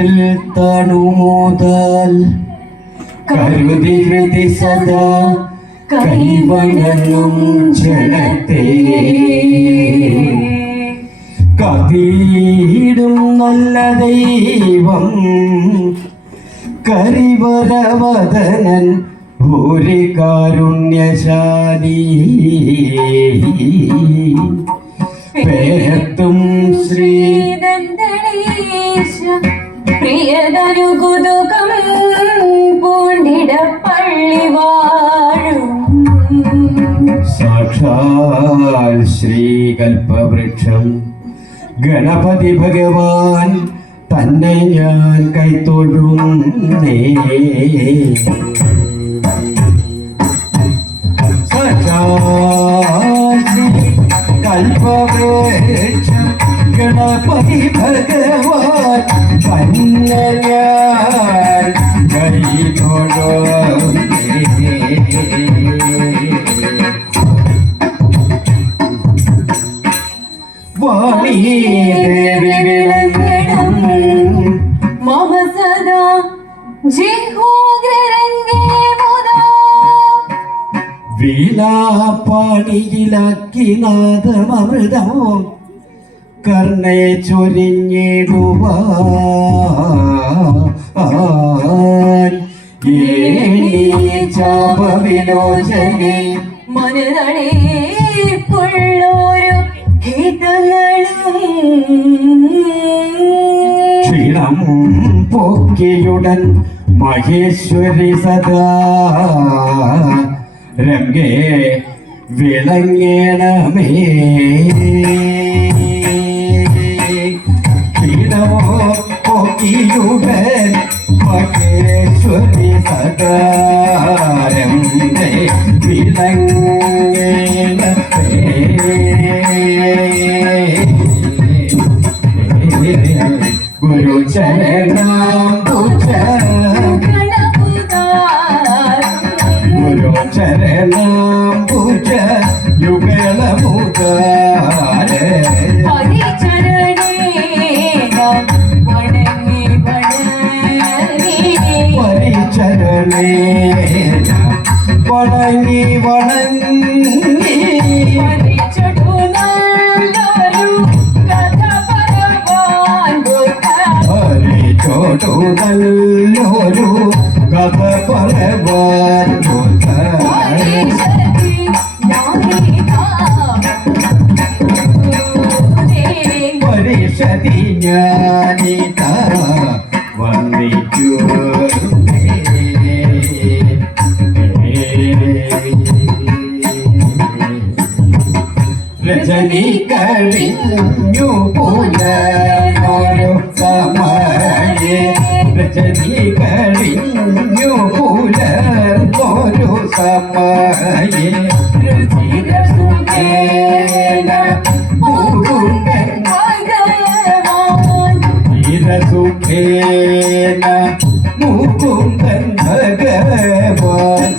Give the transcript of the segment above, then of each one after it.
കൽവിൽ തണുമുതൽ കരുതി ഹൃതി സദാ കൈവണങ്ങും ജനത്തെ കതിയിടും നല്ല ദൈവം കരിവരവദനൻ ഒരു കാരുണ്യശാലി പേരത്തും ശ്രീദന്തണീശ പ്രിയതനുകുതുകം പൂണ്ടിട പള്ളി വാഴും സാക്ഷാൽ ശ്രീകൽപവൃക്ഷം ഗണപതി ഭഗവാൻ തന്നെ ഞാൻ കൈത്തൊഴുന്നേ. കൽപവൃക്ഷം ഗണപതി ഭഗവാൻ തന്നെ ഞാൻ കൈത്തൊഴുന്നേ. വാണി ദേവി വിളങ്ങണം മമ സദാ ജിഹ്വാഗ്രരംഗേ മുദാ വീണാപാണിയിലാക്കി നാദമൃതം കർണേ ചൊരിഞ്ഞിടുവാൻ ചാപവിലോചനെ മനനടേപ്പുള്ളൊരു ക്ഷീണം പോക്കിയുടൻ മഹേശ്വരി സദാ രംഗേ വിളങ്ങണമേ. ക്ഷീണമോ പോക്കിയുടൻ മഹേശ്വരി സദാ രംഗേ വിളങ്ങണമേ. ഗുരു ചരണം പൂജ ഗുരു ചരണം പൂജ യുഗളമുദാര പരിചരണേ വണങ്ങി വണങ്ങി ചോട്ടു നല്ലൊരു കഥ പറവാൻ പരിഷതി ഞാനിത വന്ദിക്കൂ. രജനി കഴിഞ്ഞു പുലർന്നൊരു സമയേ രജനി കഴിഞ്ഞു പുലർന്നൊരു സമയേ രസികസുഖേന മുകുന്ദൻ സുഖേന മുകുന്ദൻ ഭഗവാൻ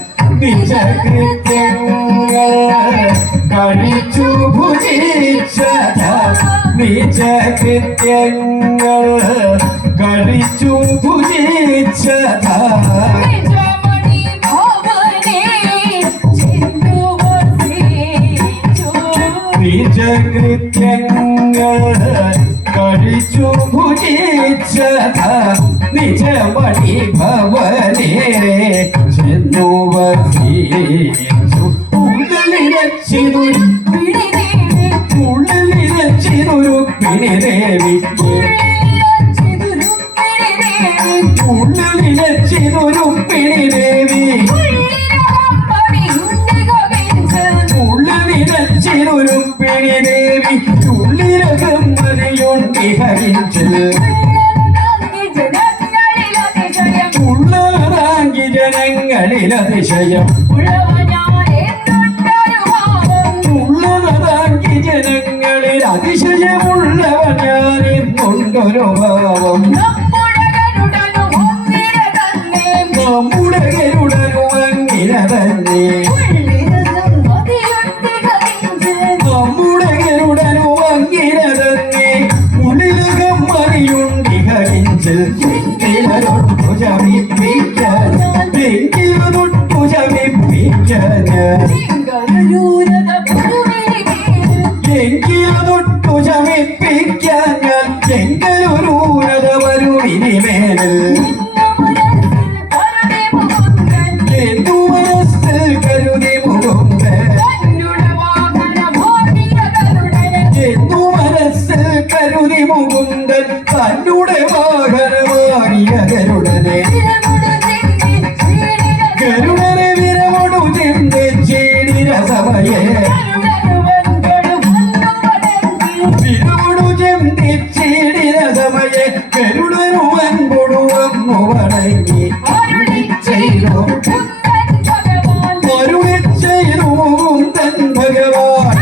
നിജകൃത്യങ്ങൾ കഴിച്ചു ഭുജിച്ചത നിജകൃത്യങ്ങൾ കഴിച്ചു ഭുജിച്ചത നിജകൃത്യങ്ങൾ കഴിച്ചു ഭുജിച്ചത നിജമണി ഭവനേ ചെന്നു വസിച്ചു. ഉള്ളിലിരച്ചിതൊരു പിണിദേവി ഉള്ളിലിരച്ചിതൊരു പിണിദേവി ഉള്ളിലിരച്ചിതൊരു പിണിദേവി ഉള്ളിലകം മതിയുണ്ടി ഹരിച്ച് ഉള്ളറാങ്കി ജനങ്ങളിലതിശയം ഉള്ളതാങ്കി ജനങ്ങളിൽ അതിശയമുള്ളവൻ ഞാനിന്നുണ്ടൊരു ഭാവം നമ്മുടെ ഗരുഡനും അങ്ങിര തന്നെ നമ്മുടെ ഗരുഡനും അങ്ങിര തന്നെ ഉള്ളിലകം മറിയുണ്ടി ഹരിച്ച് എങ്കിലതൊട്ടു ശമിപ്പിക്കാൻ ഞാൻ എങ്കലൊരൂരത വരുവിനി മേലിൽ എന്തു മനസ്സിൽ കരുതി മുകുന്ദ എന്നു മനസ്സിൽ കരുതി മുകുന്ദൻ തന്നുടെ വാഹനമാകിയ ഗരുഡനെ ഗരുഡനെ വിരവൊടു ചിന്തി ചീടിന സമയേ വിരവൊടു ചിന്തി ചീടിന സമയേ ഗരുഡനു വൻപൊടു വന്നു വണങ്ങി അരുളി ചെയ്തു മുകുന്ദൻ ഭഗവാൻ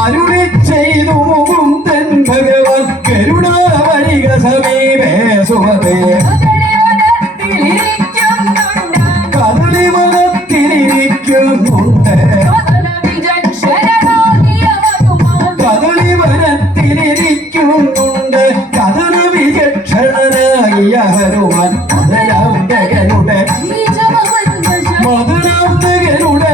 അരുളി ചെയ്തു മുകുന്ദൻ ഭഗവാൻ ഗരുഡാ വരിക സമീപേ സുമതേ കദളി വനത്തിലിരിക്കുന്നുണ്ട് കദളി വനത്തിലിരിക്കുന്നുണ്ട് കദള വിചക്ഷണനായ ഹനുമാൻ മധുരാന്തകനുടെ ബീജമവൽ മധുരാന്തകനുടെ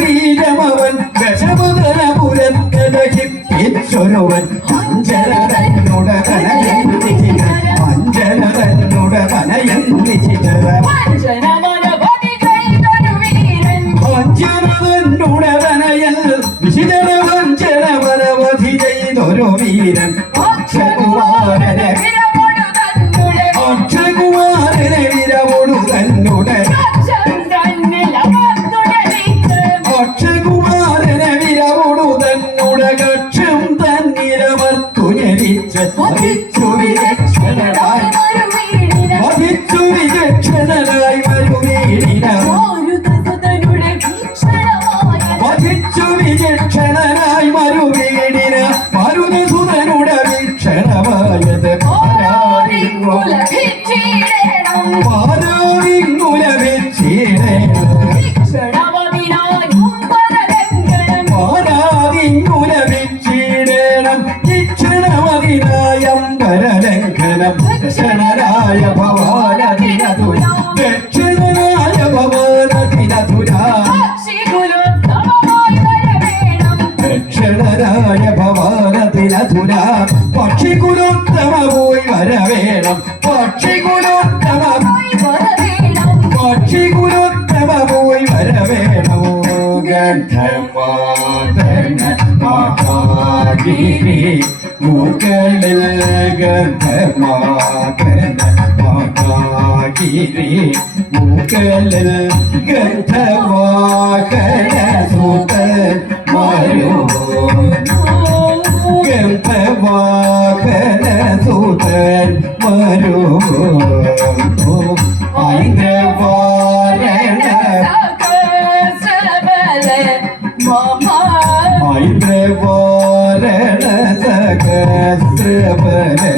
ബീജമവൻ ദശമധുരപുരത്തലഹിപ്പിച്ചൊരുവൻ അഞ്ജനതന്നുടെ തനയന്തിച്ചിത അഞ്ജനതന്നുടെ തനയന്തിച്ചിത അഞ്ജനതന്നുടെ തനയൽ വിശിതന വഞ്ചനമനവധി ചെയ്തൊരു വീരൻ അക്ഷകുമാരനെ അക്ഷകുമാരനെ വിരവൊടു തന്നുടെ അക്ഷകുമാരനെ വിരവൊടു തന്നുടെ കക്ഷം തന്നിരമർത്തു ജനിച്ച് വധിച്ചു വിചക്ഷണനായി വരുവീടിന വധിച്ചു വിചക്ഷണനായി മരുവീടിന മരുതസുതനുടെ വീക്ഷണമായത് ക്ഷണമതിനായംബരലംഘനം ദക്ഷണനായ ഭവാനതിനതുര ദക്ഷിണനായ ഭവാനതിനതുര ദക്ഷിണനായ ഭവാനതിനതുര പക്ഷികുലോത്തമ പോയി വരവേണം പക്ഷികുലോത്തമ പോയി വരവേണോ ഗന്ധമാതന മഹാഗിരി മുകളിൽ ഗന്ധമാതന മഹാഗിരി മുകളിൽ ഗന്ധവാഹന സുതൻ മരോ ഗന്ധവാഹന സുതൻ മരോ ഐന്ദ്രവാരണ ഐന്ദ്രവാരണ സഹസ്രബലൻ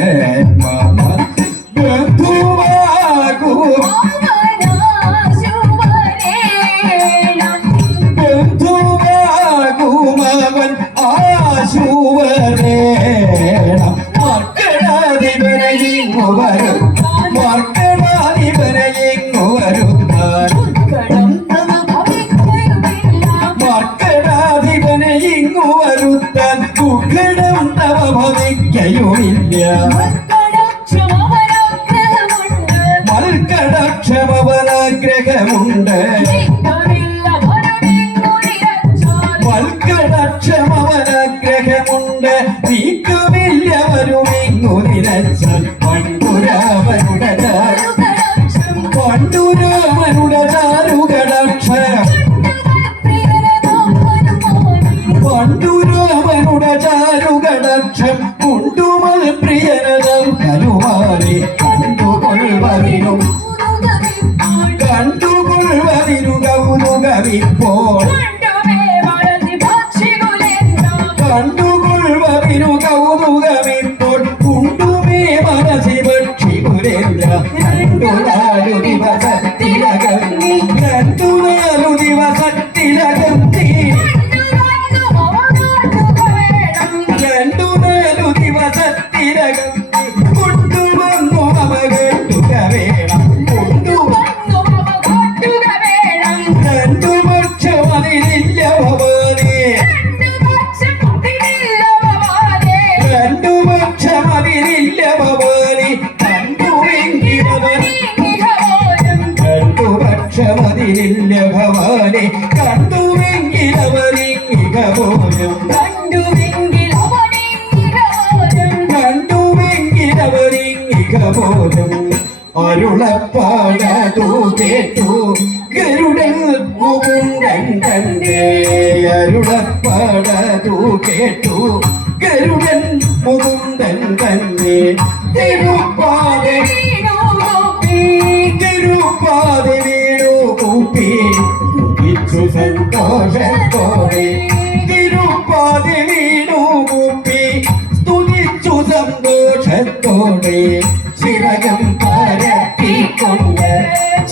മമ ബന്ധുവാകൂ ബന്ധുവാകുമവൻ ആശുവരേണം മക്കളാധിപനെ ഇങ്ങു വരും മക്കളാധിപനെ ഇങ്ങു വരുത്താൻ മക്കളാധിപനെ ഇങ്ങു വരുത്താൻ ദുഃഖടം തവ ഭവിക്കയുമില്ല മൽക്കടക്ഷമവനാഗ്രഹമുണ്ട് മൽക്കടക്ഷമവനാഗ്രഹമുണ്ട് നീക്കമില്ല വരുമിങ്ങു നിരച്ചാൽ പണ്ടുരാമനുടെ ചാരുകടാക്ഷം പണ്ടുരാമനുടെ ചാരുകടാക്ഷം കുണ്ടുമൽ പ്രിയനതം ഹനുമാനെ കണ്ടുകൊള്ളുവതിനും കൗതുകമിപ്പോൾ കണ്ടുകൊള്ളുവതിനു കൗതുകമിപ്പോൾ കുണ്ടുമേ മനസി പക്ഷി കുരേന്ദ്ര രണ്ടു ദിവസത്തിലകം രണ്ടു ദിവസത്തിലകം കൊണ്ടുവന്നു അവ കെട്ടുക വേണം കൊണ്ടുവന്നു അവ കൊട്ടുക വേണം. രണ്ടു പക്ഷം അതിലില്ല ഭവാനെ രണ്ടു പക്ഷം അതിലില്ല ഭവാനെ. രണ്ടു പക്ഷമതിലില്ല ഭവാനെ കണ്ടുവെങ്കിലവനിങ്ങിക പോലും കണ്ടുവെങ്കിലവനിങ്ങിക പോലും അരുളപ്പാടതു കേട്ടു ഗരുഡൻ മുകുന്ദൻ തന്റെ അരുളപ്പാടതു കേട്ടു ഗരുഡൻ മുകുന്ദൻ തന്നെ തിരുപ്പാതെ തിരുപ്പാതെ വീണു കൂപ്പി ഇച്ചു സന്തോഷത്തോടെ തിരുപ്പാതെ വീണു കൂപ്പി സ്തുതിച്ചു സന്തോഷത്തോടെ ചിറകം പരത്തിക്കൊണ്ട്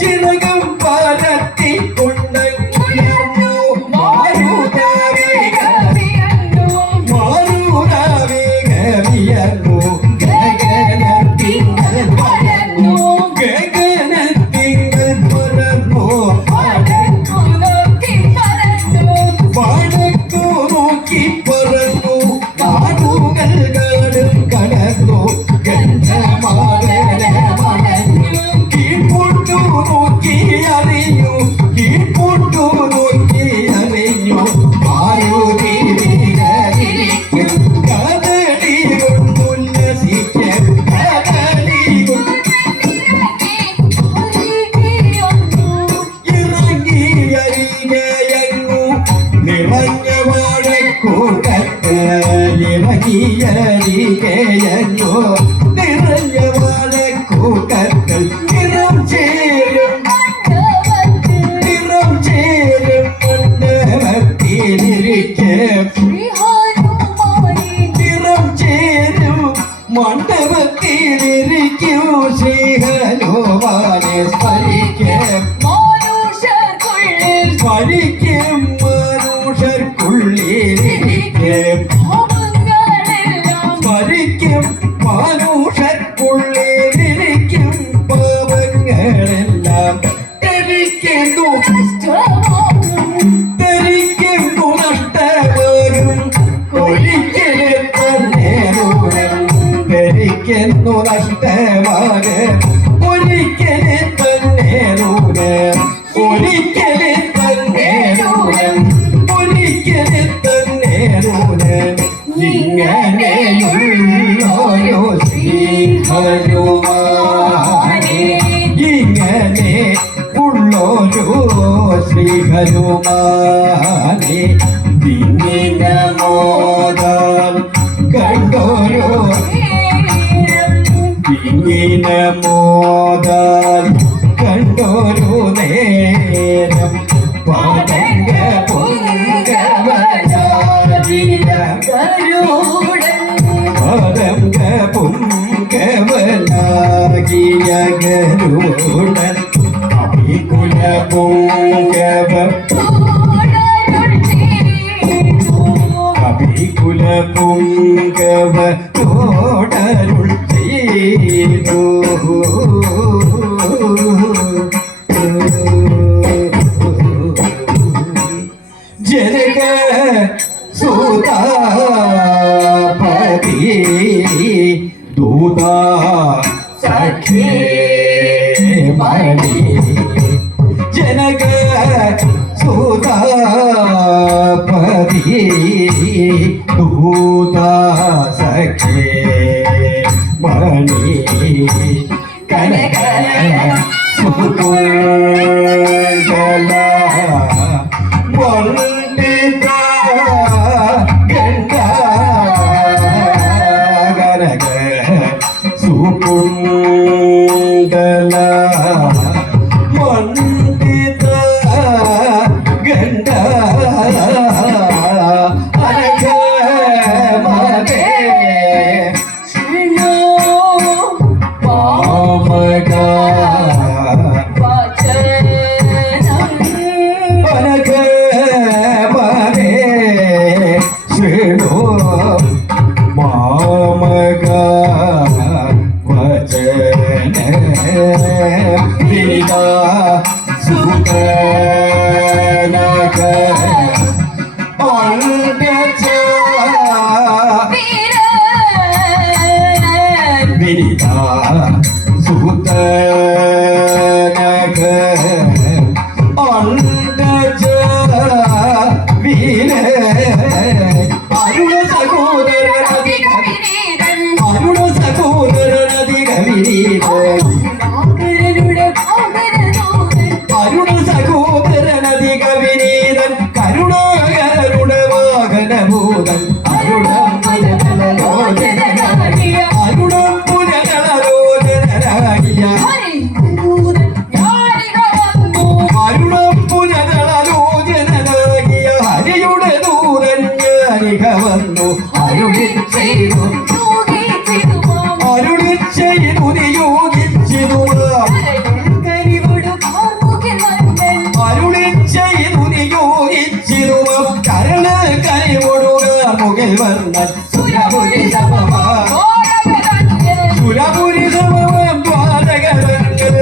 ചിറകം പരത്തിക്കൊണ്ട് മാരുതാവേഗമിയന്നു ഗഗനത്തിങ്കൽ പരന്നു ഗഗനത്തിങ്കൽ പരന്നു വടക്കു നോക്കി പറന്നു കാടുകൾ കാടും കടന്നു ഗന്ധമാകരമണഞ്ഞു കീഴ്പോട്ടു നോക്കി അറിഞ്ഞു കീഴ്പോട്ടു നോക്കി അറിഞ്ഞു മാരുതി വീരരിക്കും കദളി കൊണ്ടുല്ലസിക്കും കദളി ഇറങ്ങി അരികയങ്ങു നിറഞ്ഞ വാഴക്കൂട്ടത്ത് ഇറങ്ങിയരികയങ്ങു നിറഞ്ഞ വാഴക്കൂട്ടത്ത് നിറം ചേരും മണ്ഡപത്തിലിരിക്കും നിറം ചേരും മണ്ഡപത്തിലിരിക്കും ശ്രീഹനുമാനെ സ്മരിക്കും സ്മരിക്കും മനുഷ്യർക്കുള്ളിലിരിക്കും സ്മരിക്കും മനുഷ്യർക്കുള്ളിലിരിക്കും പാപങ്ങളെല്ലാം ധരിക്കുന്നു ധരിക്കുന്നു നഷ്ടമാകും ഒരിക്കലും തന്നെ ദൂരം ധരിക്കുന്നു നഷ്ടമാകും ഒരിക്കലും തന്നെ ദൂരം ഒരിക്കലും തന്നെ ദൂരം ഒരിക്കലും തന്നെ ദൂരം ഇങ്ങനെയുള്ളോരോ ശ്രീഹനുമാനെ ഇങ്ങനെ ഉള്ളോരോ ശ്രീഹനുമാനെ ദിങ്ങിന മോദം കണ്ടോരോ ദിങ്ങിന മോദം കണ്ടോരോ നേരം പാടങ്ക പൊങ്കവനാരിയ പാടങ്ക പൊങ്കവനാകിയ ഗരുഡൻ അഭികുല പൊങ്കവ അഭികുല പൊങ്കവ തോടരുൾ ചെയ്തു ജനക സുതാപതി ദൂതാ സഖേ മണി ജനക സുതാപതി ദൂതാ സഖേ മണി കനക സുകുല പണ്ഡിത ഗംഗ കനക സുകുണ്ടല പണ്ഡിത ഗംഗ അനഘ മകേ പാമക ശൃണു മാമക സീതാ സുതനക അണ്ടജ വീര അരുണ സഹോദരനധിക അരുണ സഹോദരനധിക വിനീത അരുണ സഹോദരനധിക വിനീതൻ കരുണാകരുണ വാഹനഭൂതൻ അരുണം പുനലോചനരാകിയ അരുണം പുനലോചനരാകിയ അരുണം പുനലോചനരാകിയ ഹരിയുടെ ദൂതൻ ഞാനിക വന്നു അരുളി ചെയ്തു അരുളി ചെയ്തു നിയോഗിച്ചിതു അരുളി ചെയ്തു നിയോഗിച്ചിരുവം കരള കൈവൊടുക മുകിൽ വന്ന സുരപുരി സമമാം സുരപുരി സമമാം ദ്വാരകരങ്ങൾ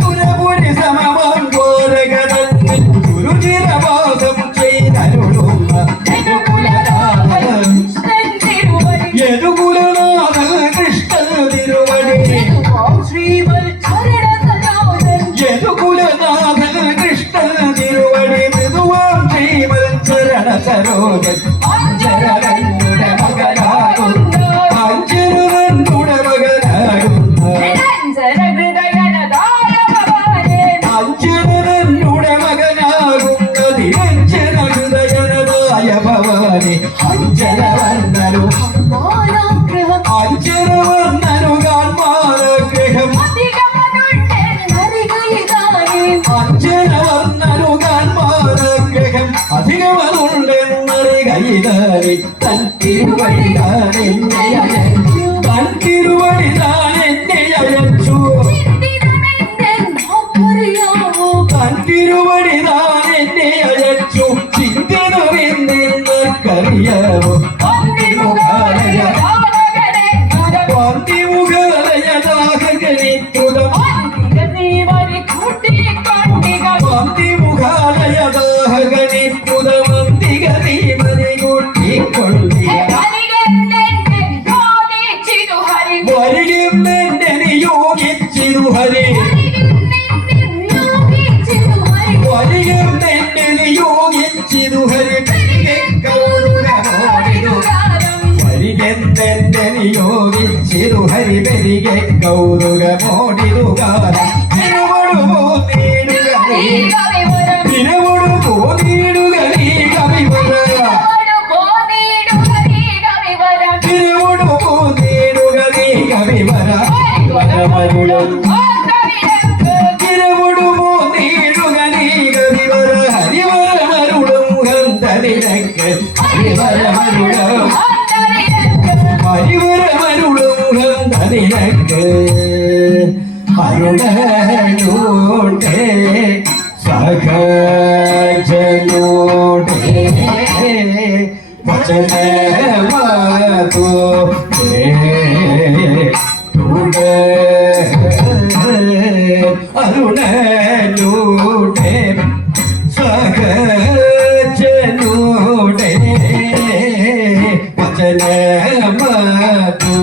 സുരപുരി സമമാം ദ്വാരകരങ്ങൾ ഗുരുചിരവാസം ചെയ്തരുളുന്ന യദുകുലനാഥൻ കൃഷ്ണൻ തിരുവടി യദുകുലനാഥൻ കൃഷ്ണൻ തിരുവടി മൃദുവാം ശ്രീമൽ ചരണ സരോജൻ അഞ്ചരവന്നുടെ മകനാകുന്ന അഞ്ചരവന്നുടെ മകനാകുന്ന അഞ്ചരവന്നുടെ മകനാകുന്ന നിരഞ്ജന ഹൃദയനതായ ഭവാനി അഞ്ചരവർണ്ണനു അഞ്ചരവർണ്ണനു കാൺമാനഗ്രഹം അഞ്ചരവർണ്ണനു കാൺമാനഗ്രഹം അധികമതുണ്ടെന്നറികൈതാനി തൻ തിരുവടിതാൻ എന്നെ അയച്ചു തൻ തിരുവടിതാൻ എന്നെ അയച്ചു തൻ തിരുവടിതാൻ എന്നെ അയച്ചു ചിന്തിതമെന്നറിയാവോ പന്തിമുഖാലയ പന്തിമുഖാലയദാഹകനിത്തുതം പന്തിമുഖാലയദാഹകനിത്തുതമന്തികതീമതി കൂട്ടിക്കൊള്ളിയ വരികും നിന്നെ നിയോഗിച്ചിരു ഹരി വരികും നിന്നെ നിയോഗിച്ചിരു ഹരി വരികെന്നെ നിയോഗിച്ചിരു ഹരി വരികെ കൗതുകമോടിരുകാരം തിരുവടുപോന്നിടുക തിരുവടുപോന്നിടുക നീ കവിവര തിരുവടുപോന്നിടുക നീ കവിവര വരമരുളും തിരുവടുപോന്നിടുക നീ കവിവര ഹരിവരമരുളും ഗന്ധനിരക്ക് ഹരിവരമരുളും ഹരിവരമരുളും ഗന്ധനിരക്ക് അരുണനോടെ സഖജനോടെ വചനമതു അരുണനോടെ സഖജനോടെ വചനമതു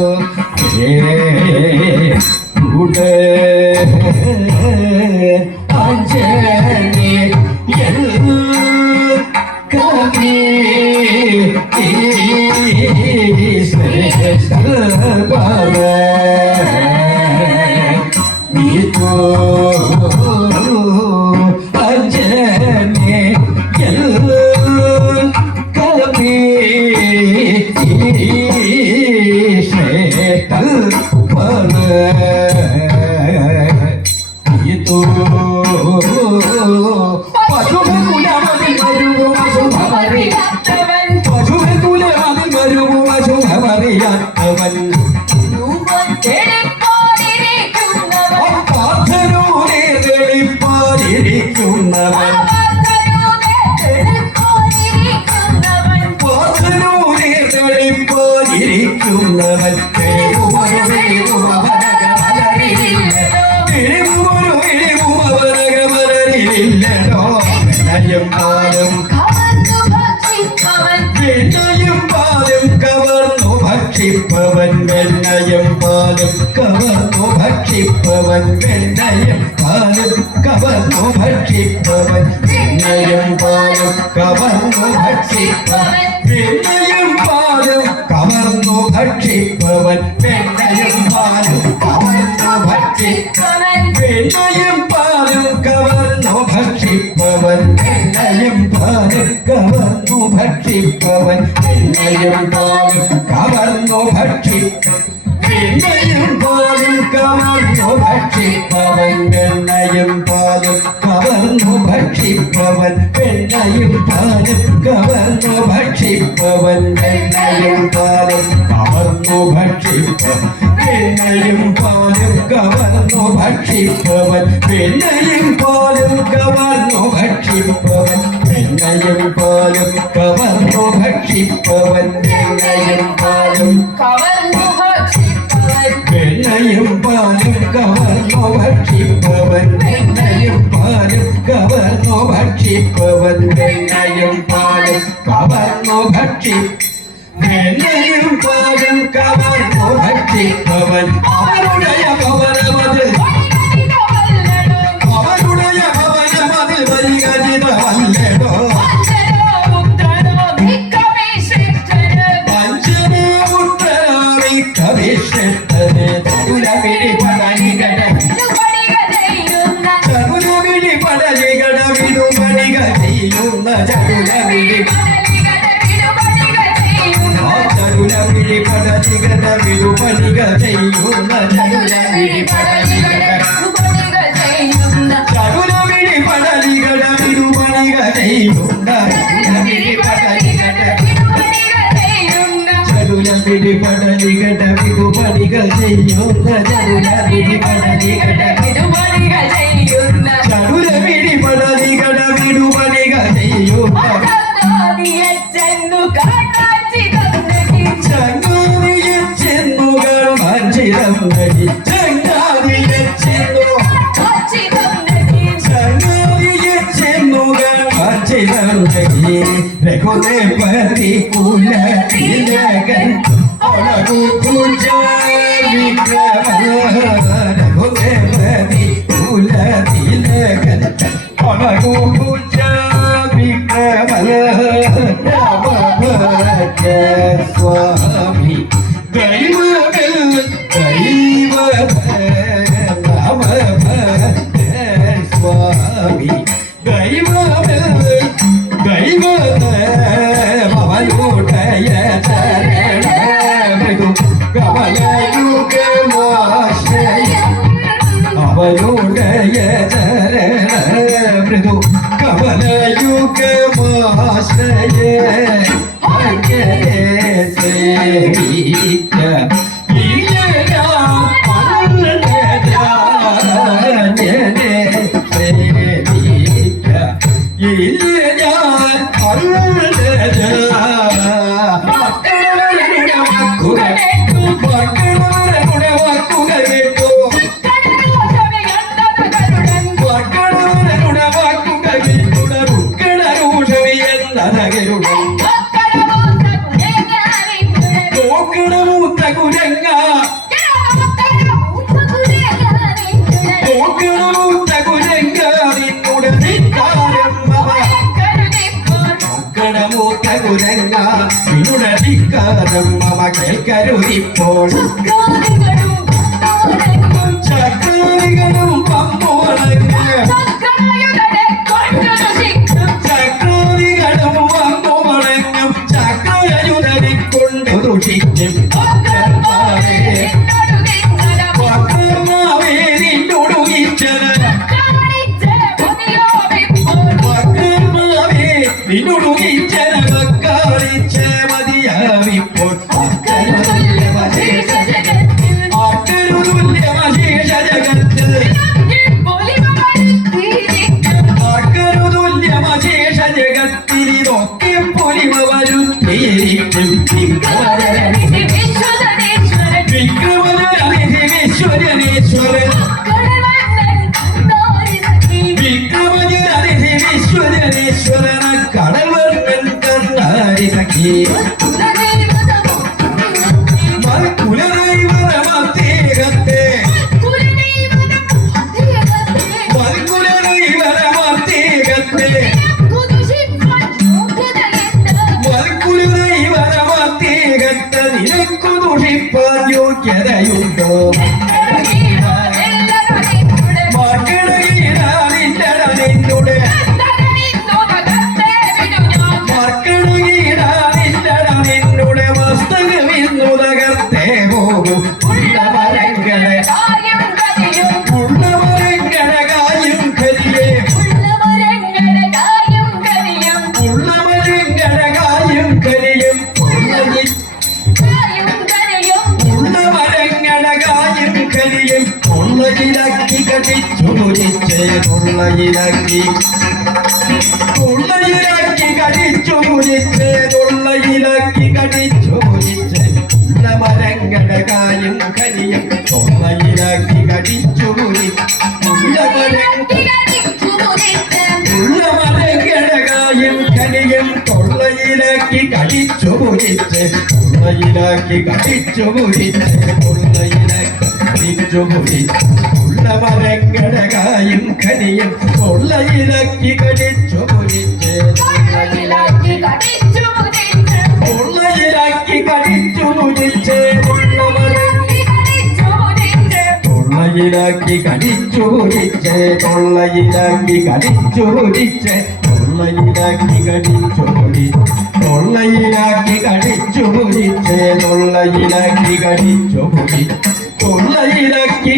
അഞ്ജലി കവി അഞ്ജലി കവി പാലും കവർന്നു ഭക്ഷിപ്പ ഭക്ഷിപ്പവൻ വെണ്ണയും പാലും കവർന്നു ഭക്ഷിപ്പവൻ വെണ്ണയും പാലും കവർന്നു ഭക്ഷിപ്പവൻ വെണ്ണയും പാലും കവർന്നു ഭക്ഷിപ്പവൻ വെണ്ണയും പാലും കവർന്നു ഭക്ഷിപ്പവൻ വെണ്ണയും പാലും കവർന്നു ഭക്ഷിപ്പവൻ വെണ്ണയും പാലും കവർന്നു ഭക്ഷിപ്പവൻ വെണ്ണയും പാലും കവർന്നു ഭക്ഷിപ്പവൻ വെണ്ണയും പാലും കവർന്നു ഭക്ഷിപ്പവൻ വെണ്ണയും പാലും കവർന്നു ഭക്ഷിപ്പവൻ വെണ്ണയും പാലും കവർന്നു ഭക്ഷിപ്പവൻ വെണ്ണയും പാലും കവർന്നു ഭക്ഷിപ്പവൻ വെണ്ണയും പാലും കവർന്നു ഭക്ഷിപ്പവൻ വെണ്ണയും പാലും കവർന്നു ഭക്ഷിപ്പവൻ വെണ്ണയും പാലും കവർന്നു ഭക്ഷിപ്പവൻ വെണ്ണയും പാലും കവർന്നു ഭക്ഷിപ്പവൻ വെണ്ണയും പാലും കവർന്നു ഭക്ഷിപ്പവൻ വെണ്ണയും പാലും കവർന്നു ഭക്ഷിപ്പവൻ വെണ്ണയും പാലും കവർന്നു ഭക്ഷിപ്പവൻ വെണ്ണയും പാലും കവർന്നു വെണ്ണയും പാലും കവർന്നു ഭക്ഷിപ്പവൻ അവരുடைய ഭവനമതിൽ അവരുடைய ഭവനമതിൽ പരിഗണിതമല്ലടോ കവിശ്രേഷ്ഠനെ ചതുരവിഴി പടലികട ചതുരവിഴി പടലികട വിടുപണിക ചെയ്യുന്ന ചതുരവിഴി ചതുരവിഴി പടലികട വിടുപണിക ചെയ്യുന്ന ചതുരവിഴി പടലികട ചതുരവിഴി പടലികട വിടുപണിക ചെയ്യുന്ന ചതുരവിഴി പടലികട ചതുരവിഴി പടലികട വിടുപണികൾ ചെയ്യുന്ന ചതുരവിഴി പടലികട ചതുരവിഴി പടലികട വിടുപണികൾ ചെയ്യുന്ന ചങ്ങാതിയെ ചെന്നുകൾ മഞ്ചിരം നടി ചങ്ങാതിയെ ചെന്നുകൾ മഞ്ചിരം നടി രഘുദേവതി കുലതിലകൻ ഒളകു പൂജ വിക്രമ രഘുദേവതി കുലതിലകൻ ഒളകു പൂജ വിക്രമ സ്വാമി ദൈവമേ സ്വാമി ദൈവമേ അവനുടയ ചരണമൃദു കമലയുഗമാശ്രയ അവനുടയ ചരണമൃദു കമലയുഗമാശ്രയ സേവിക്ക മമ കേൾക്കരുതിപ്പോൾ ചക്രകളും പമ്പോളങ്ങ് ചക്രകളും പമ്പോളങ്ങും ചക്രയുധരിക്കൊണ്ട് ദുഷിക്കും വാഴുവാൻ യോഗ്യതയുണ്ടോ മർക്കിടുകീടാനില്ലട നിന്നുടെ മർക്കിടുകീടാനില്ലട നിന്നുടെ വസ്തുവിന്നു തകർത്തേ പോകും ഉള്ളവരങ്ങളെ ഉള്ളവരങ്ങളെ കായും കരിയേ ഉള്ളവരങ്ങളെ കായും കരിയും ഉള്ളവരങ്ങളെ കായും കരിയും കൊള്ളയിലാക്കി കടിച്ചു മുരിച്ച് കൊള്ളയിലാക്കി കടിച്ചു മുരിച്ച് കൊള്ളയിലാക്കി കടിച്ചു മുരിച്ച് ഉള്ളമരങ്ങളുടെ കായും കരിയും കൊള്ളയിലാക്കി കടിച്ചു മുരിച്ച് ഉള്ളമരങ്ങളുടെ കായും കരിയും കൊള്ളയിലാക്കി കടിച്ചു മുരിച്ച് കൊള്ളയിലാക്കി കടിച്ചു മുരിച്ച് കൊള്ളയിലാക്കി കടിച്ചു മുരിച്ച് ഉള്ളമരങ്ങളുടെ കായും കരിയും കൊള്ളയിലാക്കി കടിച്ചു മുരിച്ച് കൊള്ളയിലാക്കി കടിച്ചു മുരിച്ച് കൊള്ളയിലാക്കി കടിച്ചു മുരിച്ച് കൊള്ളയിലാക്കി കടിച്ചു മുരിച്ച് കൊള്ളയിലാക്കി കടിച്ചു മുരിച്ച് കൊള്ളയിലാക്കി കടിച്ചു മുരിച്ച് കൊള്ളയിലാക്കി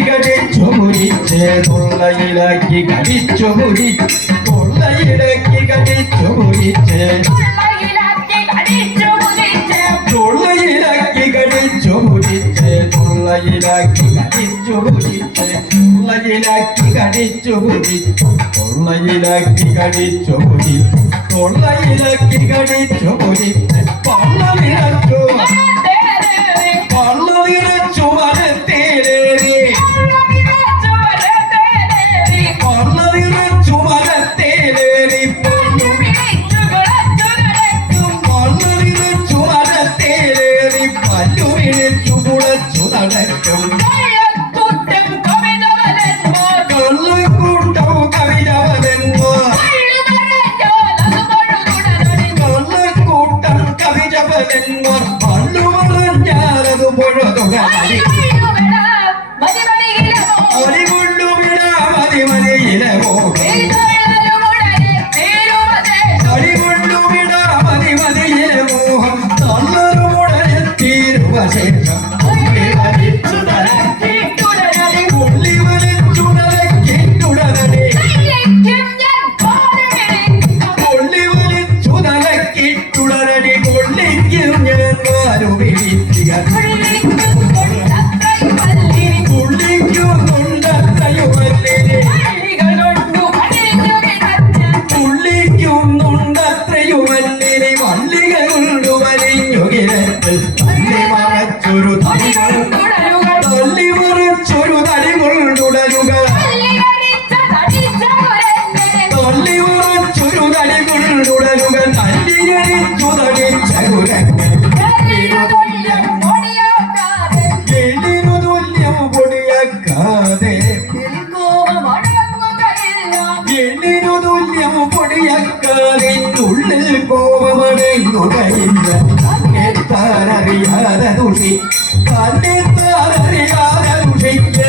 കടിച്ചു മുരിച്ച് കൊള്ളയിലാക്കി കടിച്ചു മുരിച്ച് കൊള്ളയിലാക്കി കടിച്ചു മുരിച്ച് കൊള്ളയിലാക്കി കടിച്ചു മുരിച്ച് കൊള്ളയിലാക്കി കടിച്ചു മുരിച്ച് കൊള്ളയിലാക്കി കടിച്ചു മുരിച്ച് കൊള്ളയിലാക്കി കടിച്ചു മുരിച്ച് കൊള്ളയിലാക്കി കടിച്ചു മുരിച്ച് കൊള്ളയിലാക്കി കടിച്ചു മുരിച്ച് കൊള്ളയിലാക്കി കടിച്ചു മുരിച്ച് പള്ളവിരച്ചു പള്ളവിരച്ചു മരത്തേരേറി പള്ളവിരച്ചു മരത്തേരേറി പള്ളവിരച്ചു മരത്തേരേറി പല്ലുവിളിച്ചു കുളച്ചു നടക്കും കള്ളക്കൂട്ടം കവിതവലന്മാർ കള്ളക്കൂട്ടം കവിതവലന്മാർ പള്ളു പറഞ്ഞാലതു പൊഴുതുകടി അടികൊള്ളുവിടാ മതിമലയിലെ മോഹം അടികൊള്ളുവിടാ മതിമലയിലെ മോഹം തള്ളറുമുടനെ തീരുവ ശേഷം പുള്ളി വലിച്ചുടലക്കിട്ടുടനെ പുള്ളി വലിച്ചുടലക്കിട്ടുടനെ കൊള്ളിക്കും ഞാൻ മാരു വിളിക്കുക പുള്ളിക്കുന്നുണ്ടത്രയുമല്ലിനെ വള്ളികൾ കൊണ്ടു വലിഞ്ഞു കിടത്ത് തല്ലി മറച്ചൊരു തല്ലി മറച്ചൊരു തടി കൊണ്ടുടരുക തല്ലി മറച്ചൊരു തടി കൊണ്ടുടരുക തല്ലി ജനിച്ചു തടിച്ച കുരങ്ങൻ എല്ലിനു തുല്യം പൊടിയാക്കാതെ എല്ലിനു തുല്യം പൊടിയാക്കാതെ ഉള്ളിൽ കോപമടങ്ങുകയില്ല തന്നെത്താനറിയാതെ ദുഷി തന്നെത്താനറിയാതെ ദുഷിക്ക്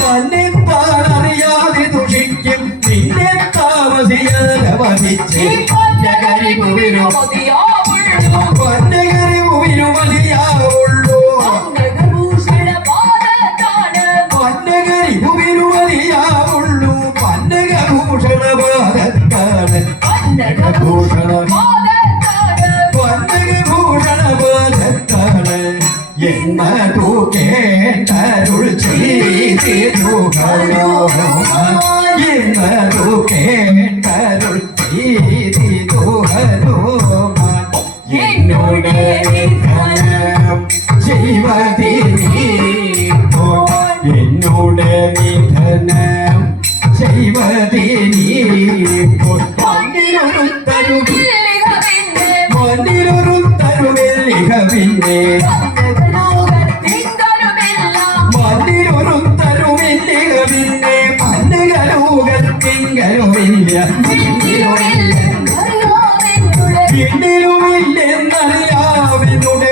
തന്നെത്താനറിയാതെ ദുഷിക്കും നിന്നെ താമസിയാതെ വധിച്ച് പൊന്നകരിവിനു മതിയാവുള്ളൂ പന്നകരിവിനു മതിയാവുള്ളൂ പന്നകഭൂഷണപാദത്താണ് പന്നകഭൂഷണപാദത്താണ് എന്നതു കേട്ടരുൾ ചെയ്തിരുകളോ എന്നതു കേട്ടരുൾ ചെയ്തിരുകളോ എന്നോട് നിധനം ചെയ്വതി എന്നോട് നിധനം ചെയ്വതി മണ്ണിലൊരു തരുവിൽ പിന്നെ മണ്ണിലൊരു തരുവില്ലിക പിന്നെ പന്നുകലോകത്തിങ്കലുമില്ല പിന്നിലുമില്ലെന്നറിയാവിനുടെ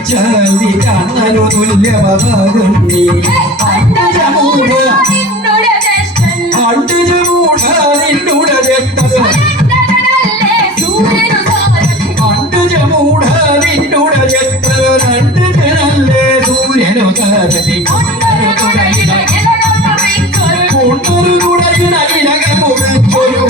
തെളിച്ചാൽ നീ കാണാനോ തുല്യമാകും നീ അണ്ടജമൂട അണ്ടജമൂട നിന്നുടെ രക്തം അണ്ടജമൂട നിന്നുടെ രക്തം അണ്ടജനല്ലേ സൂര്യനോ താരതി കൊണ്ടൊരു കുടയിന ഇലകമുറിച്ചൊരു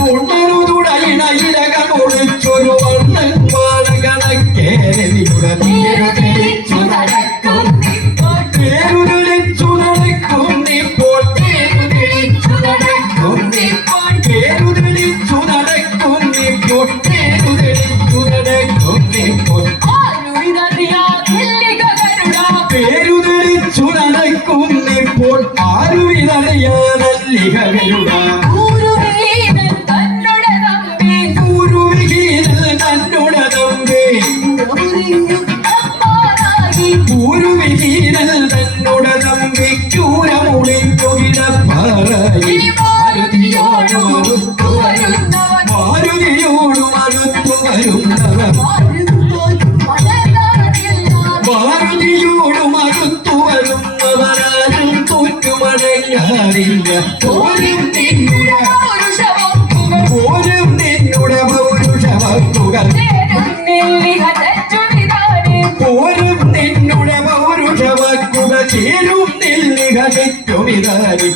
കൊണ്ടൊരു കുടയിന ഇലകമുറിച്ചൊരു വണ്ണൻ വാഴകണക്കേരിയുടെ നീരു തെളിച്ചു നടക്കും തേരു തെളിച്ചു നടക്കും ഇപ്പോൾ തേരു തെളിച്ചു നടക്കും തേരു തെളിച്ചു നടക്കും ഇപ്പോൾ തേരു തെളിച്ചു നടക്കും ഇപ്പോൾ പേരു തെളിച്ചു നടക്കും ഇപ്പോൾ ആരുവിനറിയാനല്ലികളുടെ പൂരുവിഹീനൻ തന്നോട് തമ്പി പൂരുവിഹീനൻ തന്നോട് തമ്പി ചൂരമുളിഞ്ഞു കിടപ്പാറായി മാരുതിയോടും അടുത്തു വരുന്നവർ ഭാരതിയോടും അടുത്തു വരുന്നവരാരും തോറ്റുമടങ്ങാറില്ല പോരും നിന്നുടെ പൗരുഷവാക്കുകൾ പോരും നിന്നുടെ പൗരുഷവാക്കുകൾ ചേരും നെല്ലികളിറ്റുമിതാരി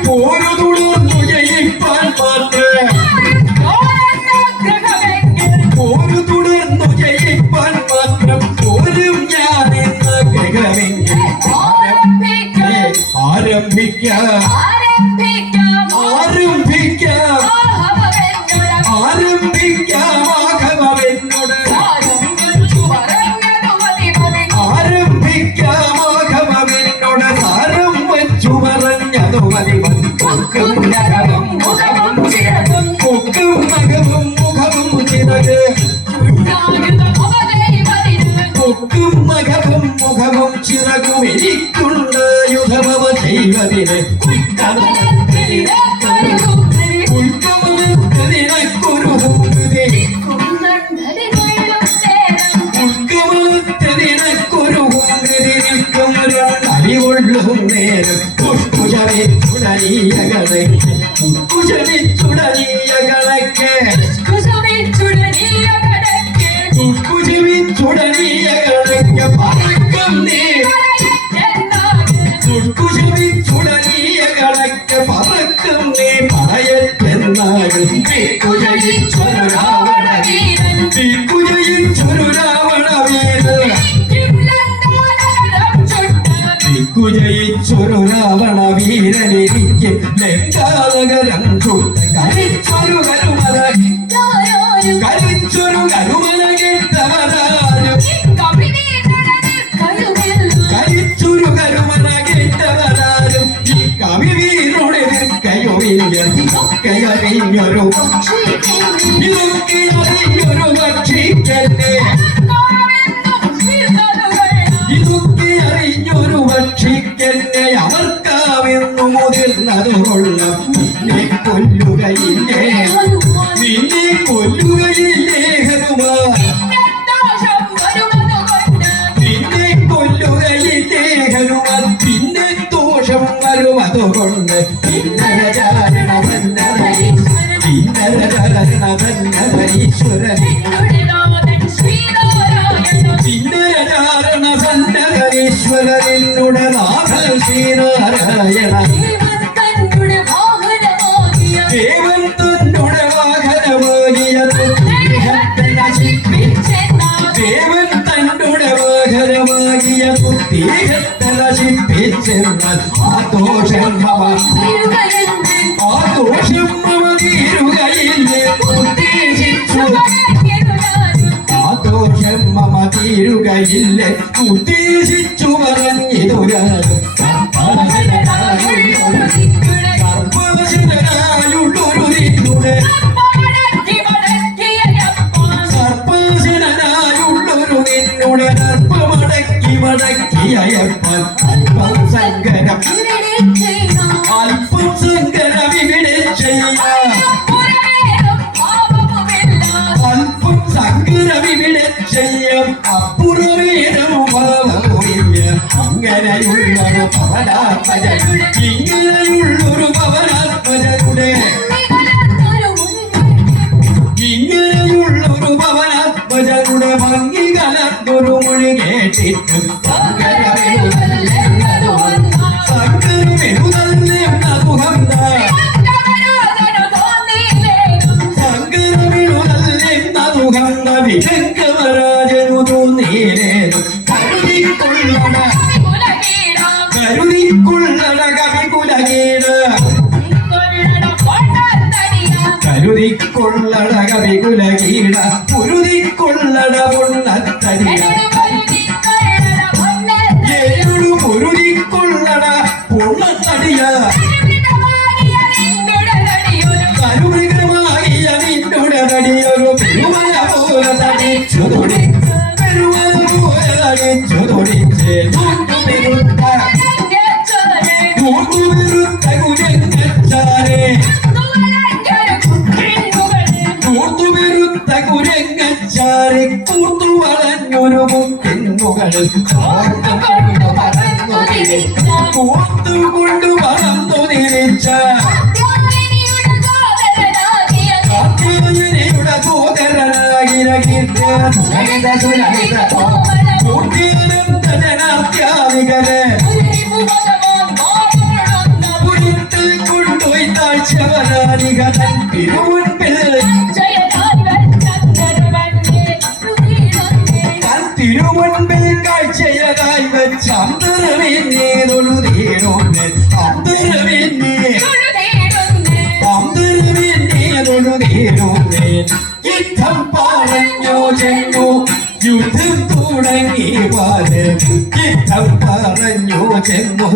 പോരു തുടർന്നു ജയിപ്പാൻ മാത്രം പോരു തുടർന്നു ജയിപ്പാൻ മാത്രം പോരും ഞാനെന്ന ഗ്രഹമെങ്കിൽ ആരംഭിക്കാം ആഘവമെന്നോട് ആരംഭിക്കാമാഘവമെന്നോട് സാരം വച്ചു പറഞ്ഞതു മതി കൊക്കും നഖവും മുഖവും ചിറകും കൊക്കും നഖവും മുഖവും ചിറകും എനിക്കുണ്ടായുധമവ ചെയ്വതിന് അടികൊള്ളും നേരം പുഷ്പുജമിച്ചുടനീയ കണക്ക് പുഷ്പുജമിച്ചുടനീയ കണക്ക് പറക്കും നീ പുഷ്പുജമിച്ചുടനീയ കണക്ക് പറക്കും നീ പറയത്തെന്നാകും ദിക്കുജയിച്ചൊരു രാവണ വീരൻ ദിക്കുജയിച്ചൊരു രാവണ വീരനിരിക്കും ലങ്കാനഗരം ചുട്ട കരിച്ചൊരു കരുമല കേട്ടവരാരും കരിച്ചൊരു കരുമല കേട്ടവരാരും ഈ കവി വീരോടെ ഇതൊക്കെ അറിഞ്ഞൊരു ഭക്ഷിക്കല്ലേ ഭക്ഷിക്കന്നെ അവർക്കാവെന്നു മുതിർന്നതു കൊള്ളാം നിന്നെ കൊല്ലുകയില്ലേ ഹനുമാൻ നിന്നെ കൊല്ലുകയില്ലേ ഹനുമാൻ പിന്നെ ദോഷം വരും അതുകൊണ്ട് കിന്നരചാരണ സന്നധരീശ്വരൻ ഈശ്വരനുടെ നാഥൻ ശ്രീനാരായണ ദേവൻ തന്നുടെ വാഹനമാകിയ ദേവൻ തന്നുടെ വാഹനമാകിയ കുത്തീഹത്തെ നശിപ്പിച്ചെന്നാൽ ആ ദോഷം മമ തീരുകയില്ലേ ഉദ്ദേശിച്ചു ദോഷം മമ തീരുകയില്ലേ ഉദ്ദേശിച്ചു പറഞ്ഞിതൊരാളും സർപ്പശനായുള്ളൊരു നിന്നുടെ സർപ്പശനായുള്ളൊരു നിന്നുടെ സർപ്പമടക്കി മടക്കിയപ്പൻ അല്പം സങ്കരം ഇവിടെ ചെയ്യാം ഇങ്ങനെയുള്ളൊരു പവനാത്മജനുടെ ഇങ്ങനെയുള്ളൊരു പവനാത്മജനുടെ ഇങ്ങനെയുള്ളൊരു പവനാത്മജനുടെ ഭംഗി കലർന്നൊരു മൊഴി കേട്ടിട്ടും വിശങ്കമരാജനു തോന്നിയിലേതു കരുതിക്കൊള്ളട കവികുലകീട കരുതിക്കൊള്ളട കവികുലകീട പൊരുതിക്കൊള്ളട പൊണ്ണത്തടിയ ഏഴു പൊരുതിക്കൊള്ളട പൊണ്ണത്തടിയ കരുമൃഗമാകിയ നിന്നുടെ തടിയൊരു പെരുമല പോലെ തടിച്ചുതൊടി പെരുമല പോലെ തടിച്ചുതൊടിച്ച് തൂത്തുപെരുത്ത കുരങ്ങച്ചാരെ തൂത്തുപെരുത്ത കുരങ്ങച്ചാരെ കൂർത്തു വളഞ്ഞൊരു മുക്കിൻമുകളിൽ കോർത്തുകൊണ്ടു വളർന്നു തിരിച്ച ജനാത്യാദികളെ പുരത്തിൽ കൊണ്ടുപോയി താഴ്ചവനാദികളൻ തിരുമുൻപിൽ തിരുമുൻപിൽ കാഴ്ചയതായി വെച്ച അന്തരവിന്നേതൊഴുതീരോന്ന് അന്തരവിന്നേതൊഴുതീരോന്ന് യുദ്ധം പറഞ്ഞു ചെന്നു യുദ്ധം തുടങ്ങി പാല് യുദ്ധം പറഞ്ഞു ചെന്നു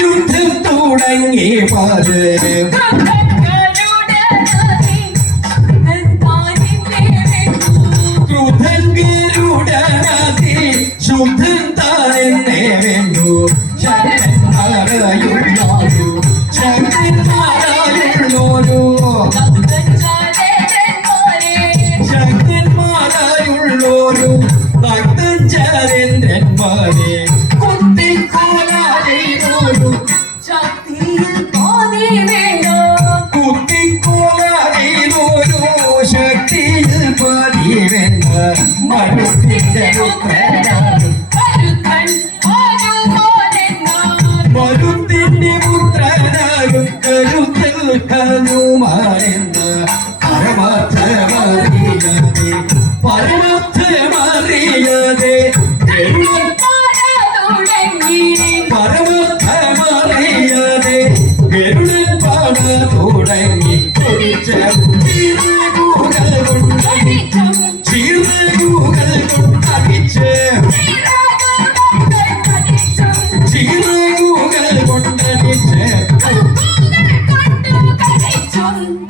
യുദ്ധം തുടങ്ങി പാല് ക്രുധങ്കരുടനാതി ശുദ്ധം താനെന്നേ വേണ്ടു ശക്തന്മാരായുള്ളോരു ശക്തന്മാരായുള്ളോരു ശക്തന്മാരായുള്ളോരു ഭക്തഞ്ചരേന്ദ്രന്മാരെ കുത്തിക്കോലാരൊരു കുത്തിക്കോലാരൊരു ശക്തിയിൽ പതിവെന്ന മരുത്തിന്റെ മരുത്തിന്റെ പുത്രനാകും കരുത്തിൽ ഹനുമാനെന്ന പരമാർത്ഥമറിയാതെ പരമാർത്ഥമറിയാതെ പരമാർത്ഥമറിയാതെ ഗരുഡൻ പാട തുടങ്ങി ചീർകൂകൾ കൊണ്ടടിച്ച് ചീർകൂകൾ കൊണ്ടടിച്ച്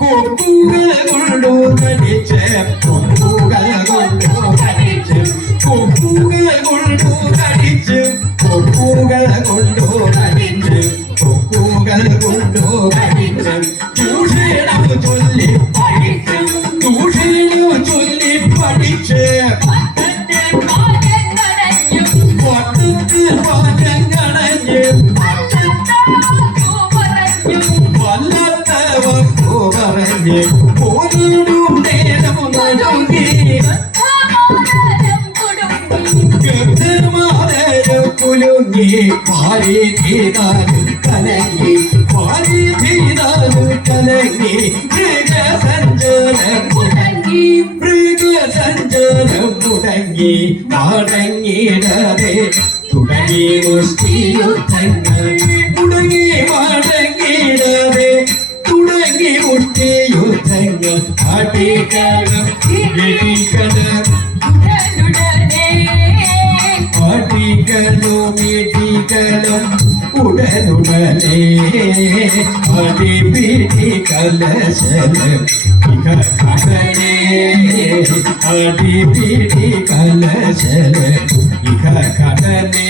കൊക്കുകൾ കൊണ്ടു കടിച്ച് കൊക്കുകൾ കൊണ്ടു കടിച്ച് കൊക്കുകൾ കൊണ്ടു കടിച്ച് കൊക്കുകൾ കൊണ്ടു കടിച്ച് കൊക്കുകൾ കൊണ്ടു കടിച്ച് ദൂഷണം ചൊല്ലി പഠിച്ച് ദൂഷണം ചൊല്ലി പഠിച്ച് വട്ടത്തിൽ പാചം കടഞ്ഞ് പറഞ്ഞ് പോരിടും നേരം നടുങ്ങി കുലുങ്ങി പാരി ചെയ്താലും കലങ്ങി പാരി ചെയ്താലും കലങ്ങി മൃഗസഞ്ചാരം മുടങ്ങി മൃഗസഞ്ചാരം മുടങ്ങി മടങ്ങിയിടാതെ തുടങ്ങി മുഷ്ടിയുദ്ധങ്ങൾ മുടങ്ങി മടങ്ങിയിടാതെ തുടങ്ങി മുഷ്ടിയുദ്ധങ്ങൾ അടിക്കണം ഇടിക്കണം അടികളും ഇടികളും ഉടനുടനെ അടിപിടി കലശലം കടനെ അടിപിടി കലശലം കടനെ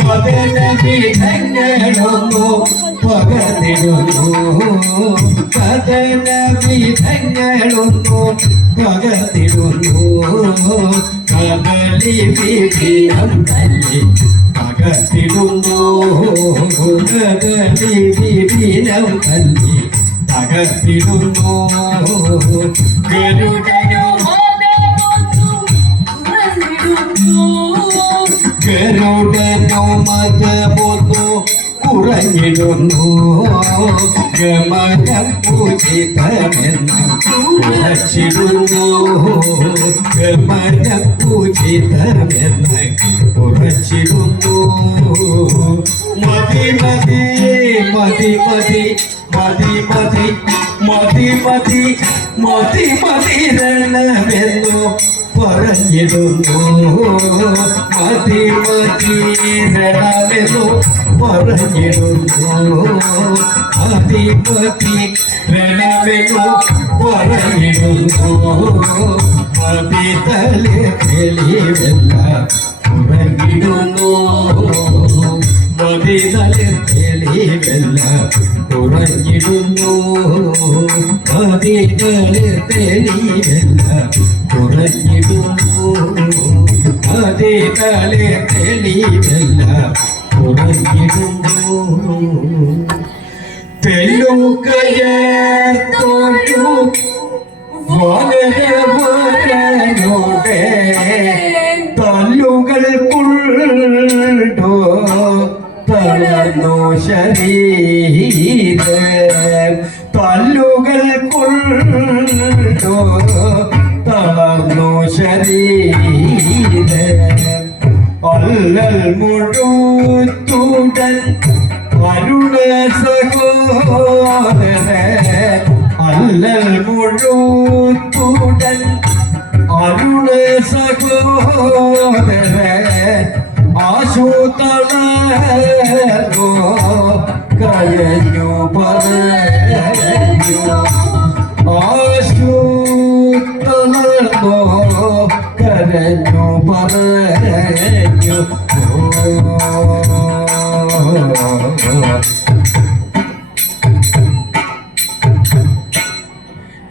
കടന വിധങ്ങളൊന്നു പകർന്നിടുന്നു കടന വിധങ്ങളൊന്നു പകർന്നിടുന്നു കദളി വിപിനം തല്ലി തകർത്തിടുന്നു കദളി വിപിനം തല്ലി തകർത്തിടുന്നു ഗരുഡനോ ഗരുഡനോ മതമൊന്നു കുറഞ്ഞിടുന്നു ഗമനം പൂജിതമെന്ന് ഉറച്ചിടുന്നു ഗമനം പൂജിതമെന്ന് ഉറച്ചിടുന്നു മതി മതി മതി മതി മതി മതി മതി മതി മതി മതിരണമെന്നു പറഞ്ഞിടുന്നു മതി മതിരണമെന്നു പറഞ്ഞിടുന്നു മതി മതിരണമെന്നു പറഞ്ഞിടുന്നു മതി തലേ തെളിവെല്ല ഉറങ്ങിടുന്നു മതി തലേ തെളിവെല്ല ഉറങ്ങിടുന്നു മതി തലേ തെളിവെല്ല ഉറങ്ങിടുന്നു മതി തലേ തെളിവെല്ല ഉറങ്ങിടുന്നു തെല്ലുകയർത്തൊരു വാനരവരനോടെ തല്ലുകൾ കൊണ്ടോ തളർന്നു ശരീരം തല്ലുകൾ കൊണ്ടോ തളർന്നു ശരീരം അല്ലൽ മുഴുത്തുടൻ അരുണ സഹോദരൻ അല്ലൽ മുഴുത്തുടൻ അരുണ സഹോദരൻ ആശുതളർന്നോ കരഞ്ഞു പറഞ്ഞു ആശുതളർന്നോ കരഞ്ഞു പറഞ്ഞു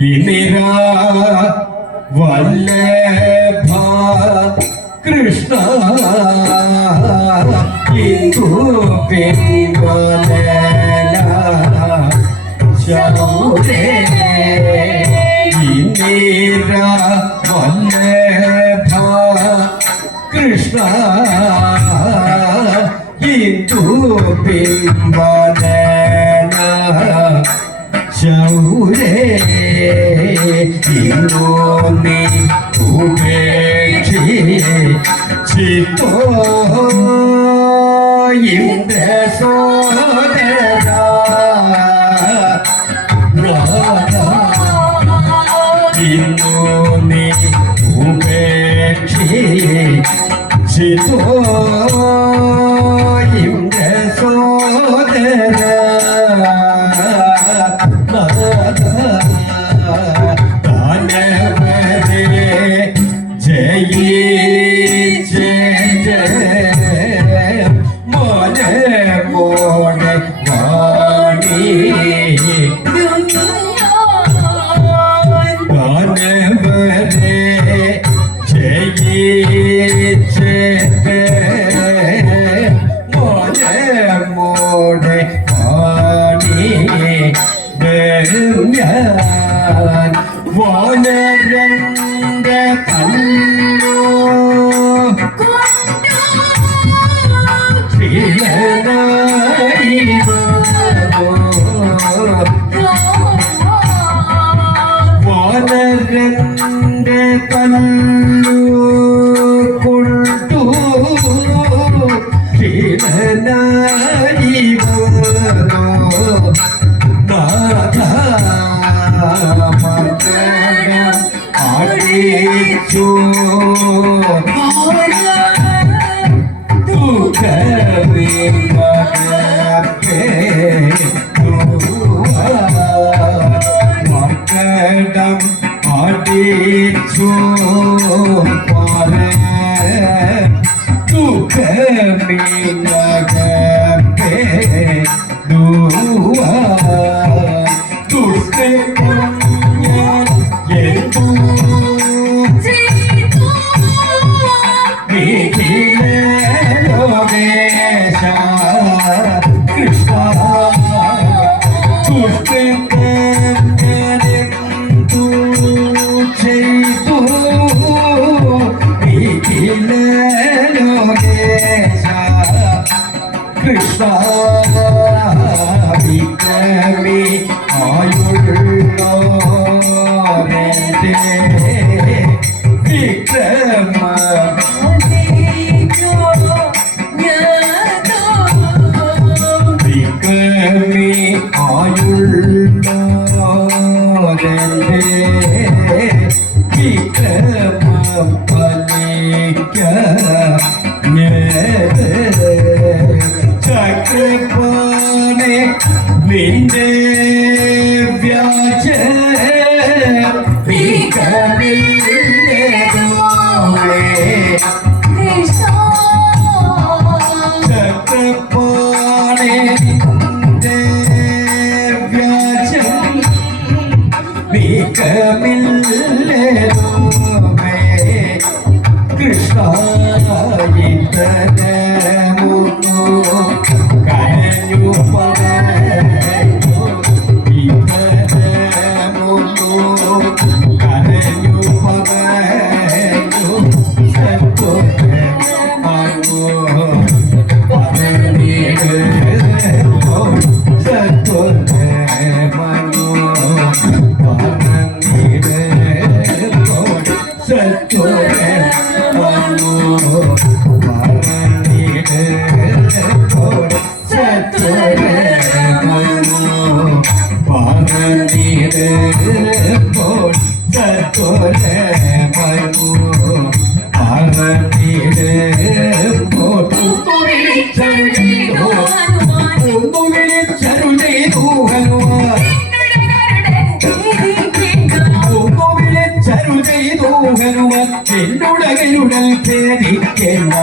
ഇന്ദിരാ വല്ലഭ കൃഷ്ണ ഇന്ദു പിൻവലന ശൗരേ ഇന്ദിരാ വല്ലഭ കൃഷ്ണ ഇന്ദു പിൻവലന ശൗരേ ഇന്നോന്നി ഉപേക്ഷി ചിത്തോ ഇന്ദ്ര സോദര ഇന്നോന്നി ഉപേക്ഷി ചിത്തോ ഇന്ദ്ര സോദര വാനരന്റെ കല്ലു വാനരന്റെ കല്ലു കൊണ്ടു ആടിച്ചു മക്കടം ആടിച്ചു പാറ തുകമീനകപ്പേ ദുവാ തുഷ്കരം ഞാൻ എന്തു ലോകേശ കൃഷ്ണ ദുഷ്ടനെന്തു ചെയ്തു ലോകേശ കൃഷ്ണ വിക്രമി ആയുള്ളോരേ വിക്രമ വിക്രമി ആയുള്ളോരേ വിക്രമ ഫലിക്ക ചക്രപാണി നിന്റെ വ്യാജ ചക്രപാണി നിന്റെ വ്യാജം വികമില്ലതുമേ കൃഷ്ണ ഇതരമുന്നു കരഞ്ഞു പറഞ്ഞു ഇതരമുന്നു കരഞ്ഞു പറഞ്ഞു സത്വരമു പറഞ്ഞിട് സത്വരമു പറഞ്ഞിട് സത്വരമു എന്നോടകരുടൽ ഖേദിക്കേണ്ട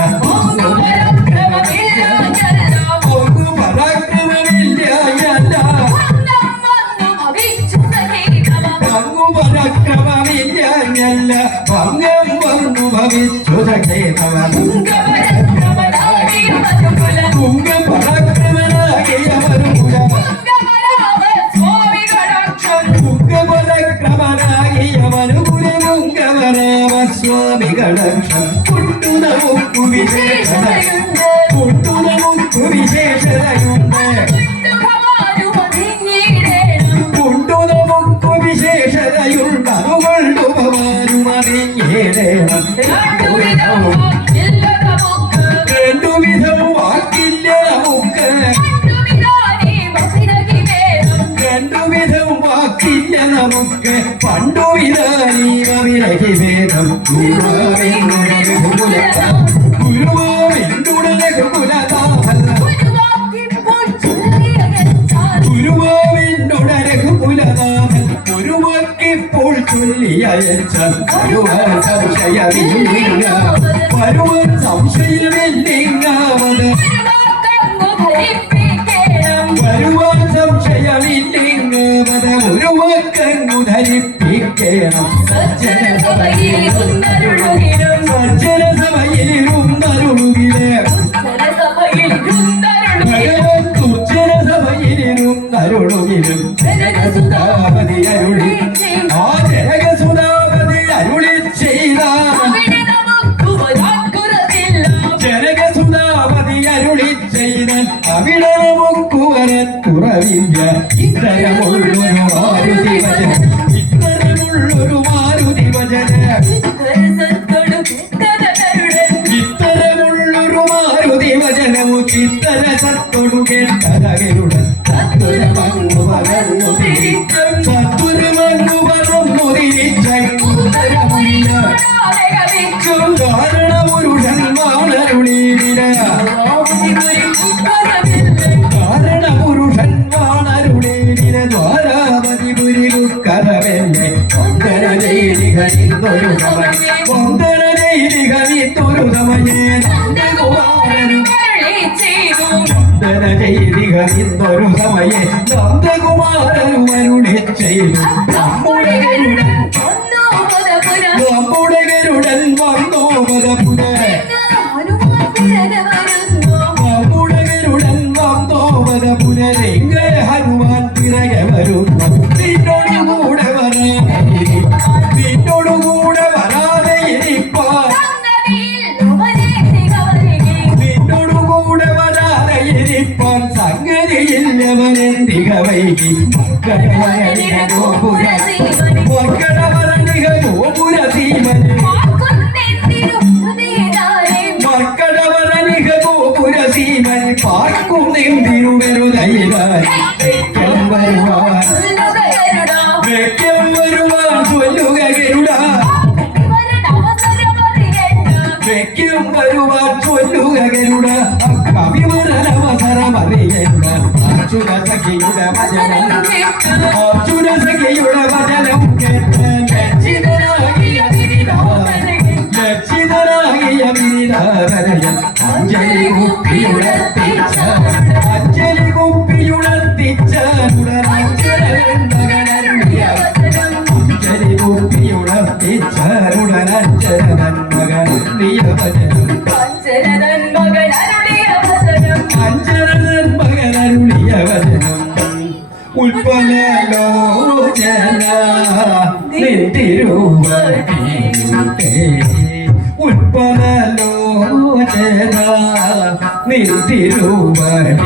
പരാക്രമമില്ല ഭംഗം വന്നു ഭവിച്ചു സ്വാമികളക്ഷം കൊണ്ടു നമുക്ക് വിശേഷതയുണ്ട് കൊണ്ടു നമുക്ക് വിശേഷതയുണ്ട് അതുകൊണ്ട് ഉപമാരുമറിഞ്ഞേടേണം രണ്ടുവിധം വാക്കില്ല നമുക്ക് രണ്ടുവിധം വാക്കില്ല നമുക്ക് പണ്ടു വിരഹി വേദം ഗുരുവാവിനുടരകുലനാഥൻ ഗുരുവാക്കിപ്പോൾ ചൊല്ലിയച്ച സംശയമില്ല വരുവൻ സംശയമില്ലിങ്ങാവത് വരുവാൻ സംശയമില്ലിങ്ങാവത് ഗുരുവാക്കങ്ങു ധരിപ്പിക്കണം സജ്ജന സഭയിലിരുന്നരുളുകില് ഭഗവൻ ദുർജന സഭയിലിരുന്നരുളുകിലും ജനകസുതാപതി അരുളി ആ ജനകസുതാപതി അരുളി ചെയ്ത ജനകസുതാപതി അരുളി ചെയ്ത അവിടെ നമുക്ക് വരത്തുറവില്ല ഇത്തരമുള്ളൊരു മാരുതി വചന ഇത്തരമുള്ളൊരു മാരുതി വചന ഇത്തരമുള്ളൊരു മാരുതി വചനമു ചിത്തര സത്തൊടു കേട്ടതകരുടെ സത്വരമങ്ങു പകർന്നു തിരിച്ചും സത്വരമങ്ങു പകർന്നു തിരിച്ചുത്തരമില്ല കാരണപുരുഷൻ വാണരുളീല കാരണപുരുഷൻ വാണരുളീല ദ്വാരാപതി പുരികരവെന്നെ വന്ദന ചെയ്തികരിന്നൊരു സമയം വന്ദന ചെയ്തികരിന്നൊരു സമയേ നന്ദകുമാരനും വന്ദന ചെയ്തികരിന്നൊരു സമയേ നന്ദകുമാരനും അരുളി ചെയ്തു നമ്മുടെ ഗരുഡൻ വന്നോ പദപുര എന്തിക വൈകി മക്കടവരനിക ഗോപുര സീമന് മക്കടവരനിക ഗോപുര സീമന് പാർക്കും നിന്തിരുവരുതൈരാൻ വരുവാൻ ചൊല്ലുക ഗരുഡ വെക്കും വരുവാൻ ചൊല്ലുക ഗരുഡ കവിവരവസരമറിയേണ്ട അർജുന സഖിയുടെ വചനം അർജുന സഖിയുടെ വചനം കേട്ട് ലക്ഷിതനാകിയ ഗിരിധാരയൻ അഞ്ജലി കുപ്പിയുടർത്തിച്ച അഞ്ജലി കുപ്പിയുടർത്തിച്ചുടനഞ്ജനൻ മകനറിയ വചനം അഞ്ജനൻ മകനരുളിയ വചനം ഉൽപ്പലോചന നിന്തിരുവടിയൂട്ടേ ഉൽപ്പലോചന നിന്തിരുവടിയൂട്ടേ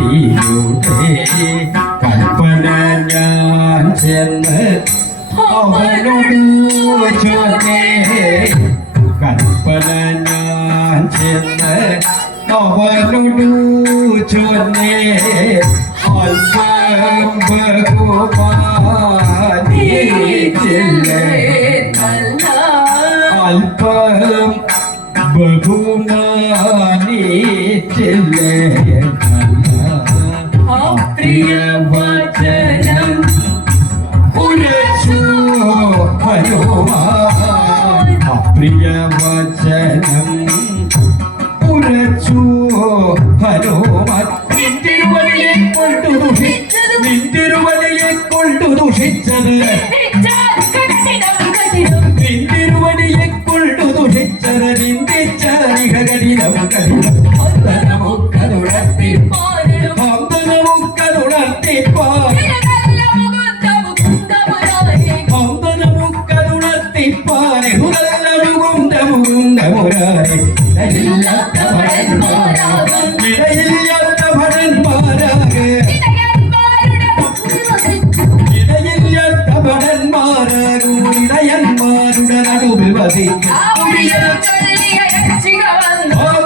കൽപ്പന ഞാൻ ചെന്ന് അവനോട് ചൊന്നേ കൽപ്പന ഞാൻ ചെന്ന് അവനോട് ചൊന്നേ അല്പം ബഹുമാനിച്ചില്ലേ അല്പം ബഹുമാനിച്ചില്ലേ പ്രിയ വചനം ഉരച്ചു ഹനുമാൻ പ്രിയ വചനം ഉരച്ചു ഹനുമാൻ നിന്തിരുവടിയെ കൊണ്ടു ദുഷിച്ചത് നിന്തിരുവടിയെ കൊണ്ടു ദുഷിച്ചത് നിന്ദിച്ച കഠിനം കഠിനം ഇടയന്മാരുടെ നടുവിൽ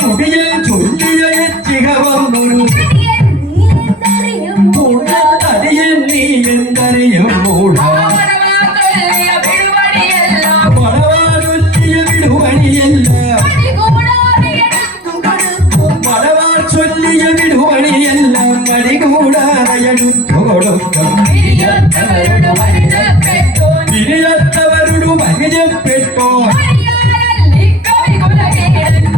മുടിയിൽ ചൊല്ലിയ എച്ചിക വന്നൊരു തടിയൻ നീ എന്തറിയും മടവാർ ചൊല്ലിയ വിടുവണിയെല്ലാം മടികൂടാറയടുത്തു കൊടുക്കും തിരിയത്തവരുടെ പരിചയപ്പെട്ടോ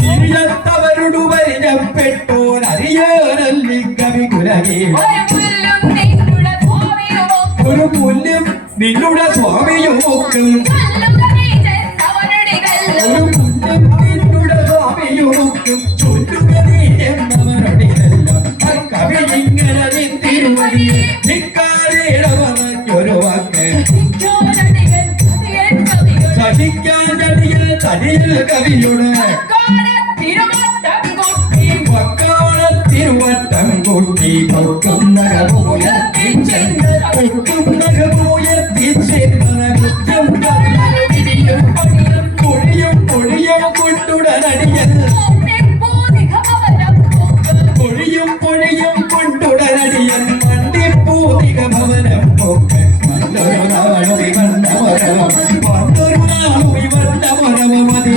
തിരിയത്തവരുടെ പരിചയപ്പെട്ടോ അറിയാറല്ലി കവി കുലകേ ഒരു പുല്ലും നിന്നുടെ സ്വാമിയും ഒക്കും ഒരു പുല്ലും നിന്നുടെ സ്വാമിയും ഒക്കും ചൊല്ലുക നീ എന്നവരുടെയെല്ലാം കവി ഇങ്ങനെ നിന്തിരുവടിയെ നിക്കാരേടെ പറഞ്ഞൊരു വാക്ക് തടിയിൽ കവിയുടെ തിരുവട്ടം കൊട്ടി പൊട്ടും നഗമുയർത്തി പൊടിയും പൊടിയും കൊണ്ടുടനടിയൽ പൊടിയും പൊടിയും കൊണ്ടുടനടിയൽ മണ്ടിപ്പൂതിക ഭവനം പൊക്കെ മറ്റൊരു നാളും ഇവണ്ണമരവം പണ്ടൊരു നാളും ഇവണ്ണമരവം മതി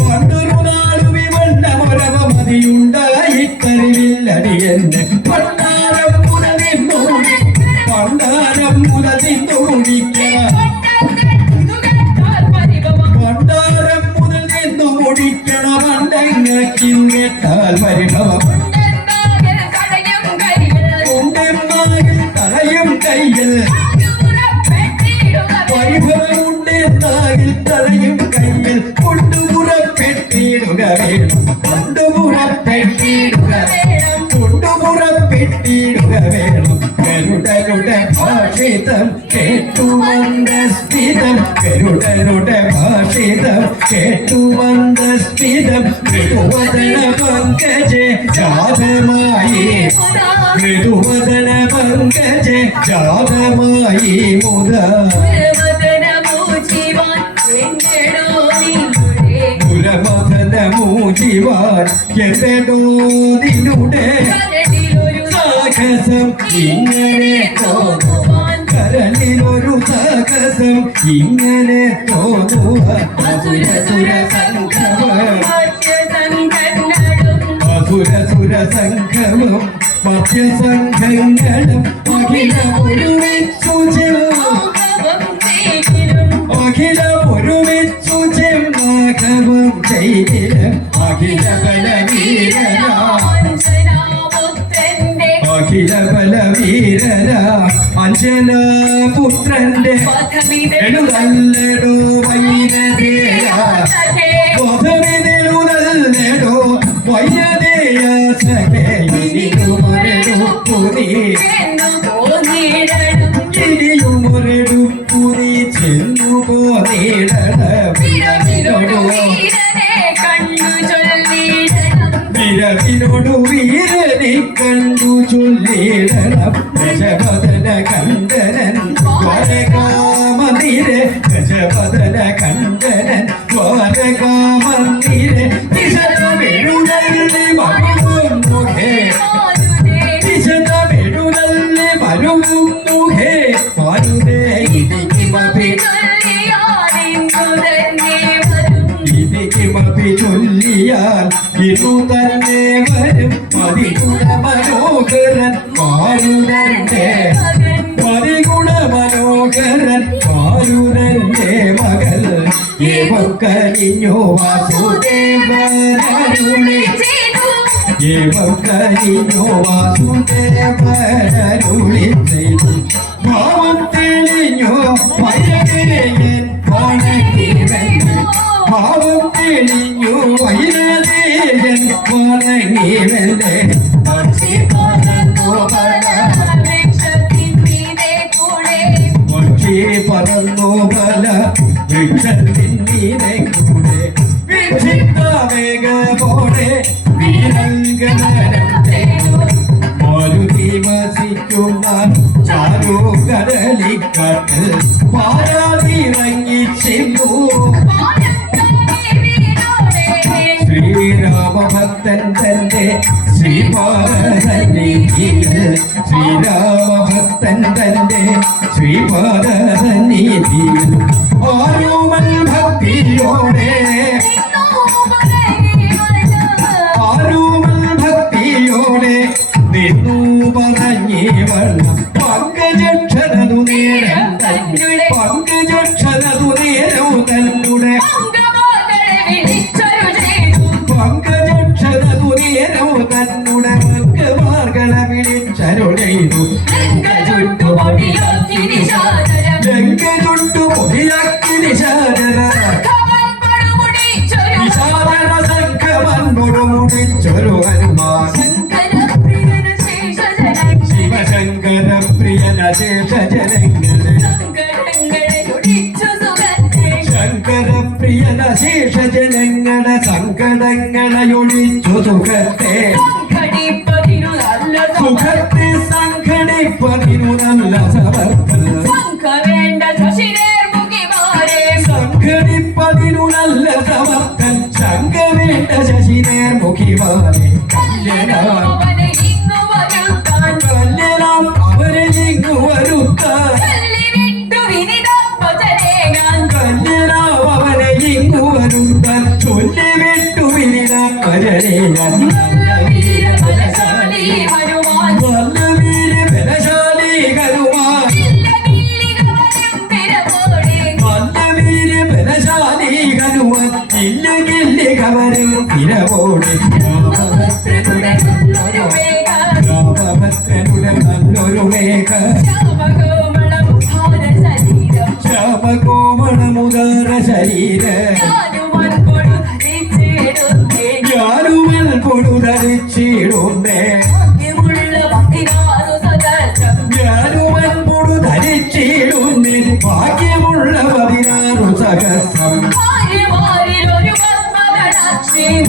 പണ്ടൊരു നാളും ഇവണ്ണമരവം മതിയുണ്ടായിട്ടറിവില്ലടിയെന്ന് പണ്ടാരം മുതലിന്നു മുടിക്കണം പണ്ടാരം മുതൽ നിന്നു മുടിക്കണം പണ്ടങ്ങക്കിൽ കേട്ടാൽ പരിഭവം തലയും കയ്യിൽ പരിഭവമുണ്ടെന്നാകിൽ തലയും കയ്യിൽ കൊണ്ടുപുറപ്പെട്ടിടുക വേണം കൊണ്ടുപുറപ്പെട്ടിടുക വേണം ഗരുഡരുടെ ഭാഷിതം കേട്ടു മന്ദസ്മിതം ഗരുഡരുടെ ഭാഷിതം കേട്ടു മന്ദസ്മിതം മൃദുവദന പങ്കജേ ജാതമായി മൃദുവദന പങ്കജേ ജാതമായി മുദ പുരമദന മൂജിവാൻ എന്തോ നിന്നുടെ സാഹസം ഇങ്ങനെ തോന്നുവാൻ കരളിലൊരു സാഹസം ഇങ്ങനെ തോന്നുവാൻ അസുര സംഘവും അസുര സംഘവും മധ്യസംഘങ്ങളും അഖില ഒരുമിച്ചു അഖില ഒരുമിച്ചു ചെന്നാഘവം ചെയ്തിലും അഖില ബലവീരരാ അഖില ബലവീരര അഞ്ജനപുത്രന്റെ എഴുതല്ലടോ വൈരതേയ ബോധമിതെഴുതല്ലടോ വൈരതേയ സഖേയുമൊരെടുപ്പുനി ഇനിയുമൊരെടുപ്പുനി ചെന്നു പോനീടണം വിരവിനോടു വീരനെ കണ്ടു ചൊല്ലിടണം ദശപദന കണ്ഠനൻ ദ്വാരകാമന്ദിര ദശപദന കണ്ഠനൻ ദ്വാരകാമന്ദിര ദിശതമെഴുതല്ലി മരുവും മുഖേ ദിശതമെഴുതല്ലി മരുവും മുഖേ മാരുതേ ഇതിമപി ചൊല്ലിയാൽ ഇതു തന്നെ വരും മതിഗുണ മനോഹരൻ മാരുതന്റെ മതിഗുണ മനോഹരൻ മാരുതന്റെ മകൾ ഏവം കനിഞ്ഞു വാസുദേവനരുളി ഏവം കനിഞ്ഞു വാസുദേവനരുളി ചെയ്തു ഭാവം തെളിഞ്ഞു പയകരയൻ വണങ്ങിവന്നു ഭാവം തെളിഞ്ഞു വൈരതേജൻ വണങ്ങിവല്ലേ പക്ഷി പറന്നു പല വൃക്ഷത്തിൻ മീതെ കൂടെ വിക്ഷിപ്തവേഗ പോലെ വീരങ്കനം ചെയ്തു മാരുതി വസിക്കുന്ന ചാരു കടലിക്കാട്ട് പാരാതിറങ്ങി ചെന്നു ശ്രീരാമഭക്തൻ തന്റെ ശ്രീപാദസന്നിധിയിൽ ശ്രീരാമഭക്തൻ തന്റെ ശ്രീപാദസന്നിധിയിൽ ആരുമൽ ഭക്തിയോടെ ആരുമൽ ഭക്തിയോടെ നിന്നു പറഞ്ഞേ വണ്ണം പങ്കജക്ഷരതു നേരം തന്നെ പങ്കജക്ഷരതു നേരം തന്നെ പങ്കജക്ഷരതു നേരം തന്നെ വർഗമാർഗള വിളിച്ചരുളെയ്തു ലങ്ക ചുട്ടു പൊടിയാക്കി നിശാചര നിശാചര സംഘമൻ മുടിച്ചൊരു ഹനുമാൻ ശിവശങ്കര പ്രിയന ശേഷജനങ്ങളെ ശങ്കര പ്രിയന ശേഷജനങ്ങളെ സങ്കടങ്ങളൊഴിച്ചു സുഖത്തെ സുഖത്തെ സംഘടിപ്പതിനു നല്ല സമർത്ഥന സംഘടിപ്പതിനു നല്ല സമർത്ഥൻ ശങ്കവേണ്ട ശശിനേർ മുഖിമാരെ കല്യനാം അവരെ ഇങ്ങു വരുത്താൻ കല്യനാം അവരെ ഇങ്ങു വരുത്താൻ ചൊല്ലിവിട്ടു വിനിത ഭജനേ നല്ല വീര ബലശാലി ഹനുമാൻ ഇല്ലകില്ലികവരും പിരവോടെ രാമഭദ്രനുടെ നല്ലൊരു മേഘ ശ്യാമകോമളമുദാര ശരീര ഞാനുമൽ കൊടുധരിച്ചിടുന്നേ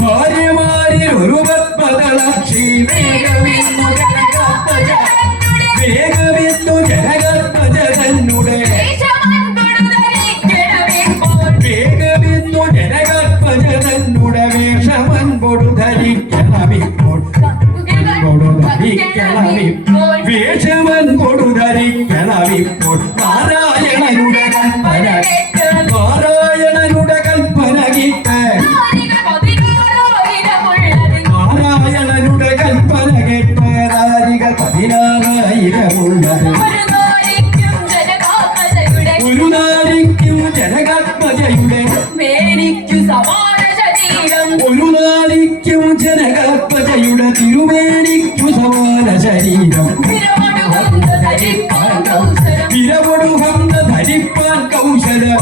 ഭാര്യമാരിൽ ഒരു പത്മദളക്ഷി വേഗമെന്നു ജനകത്വജ വേഗമെന്നു ജനകത്വജ തന്നുടെ വേഗമെന്നു ജനകത്വജ തന്നുടെ വേഷമൻ കൊടുധരിക്കണമിപ്പോൾ വേഷമൻ കൊടുധരിക്കണമിപ്പോൾ നാരായണനുടെ കൽപ്പന നാരായണനുടെ കൽപ്പന കേട്ട് നാരായണനുടെ കൽപ്പന കേട്ട് നാരികൾ 16,000 ഒരു നാരിക്കും ജനകാത്മജയുടെ മേനിക്കു സമാന ശരീരം ഒരു നാരിക്കും ജനകാത്മജയുടെ തിരുമേനിക്കു സമാന ശരീരം വിരവൊടുഹന്ന ധരിപ്പാൻ കൗശലം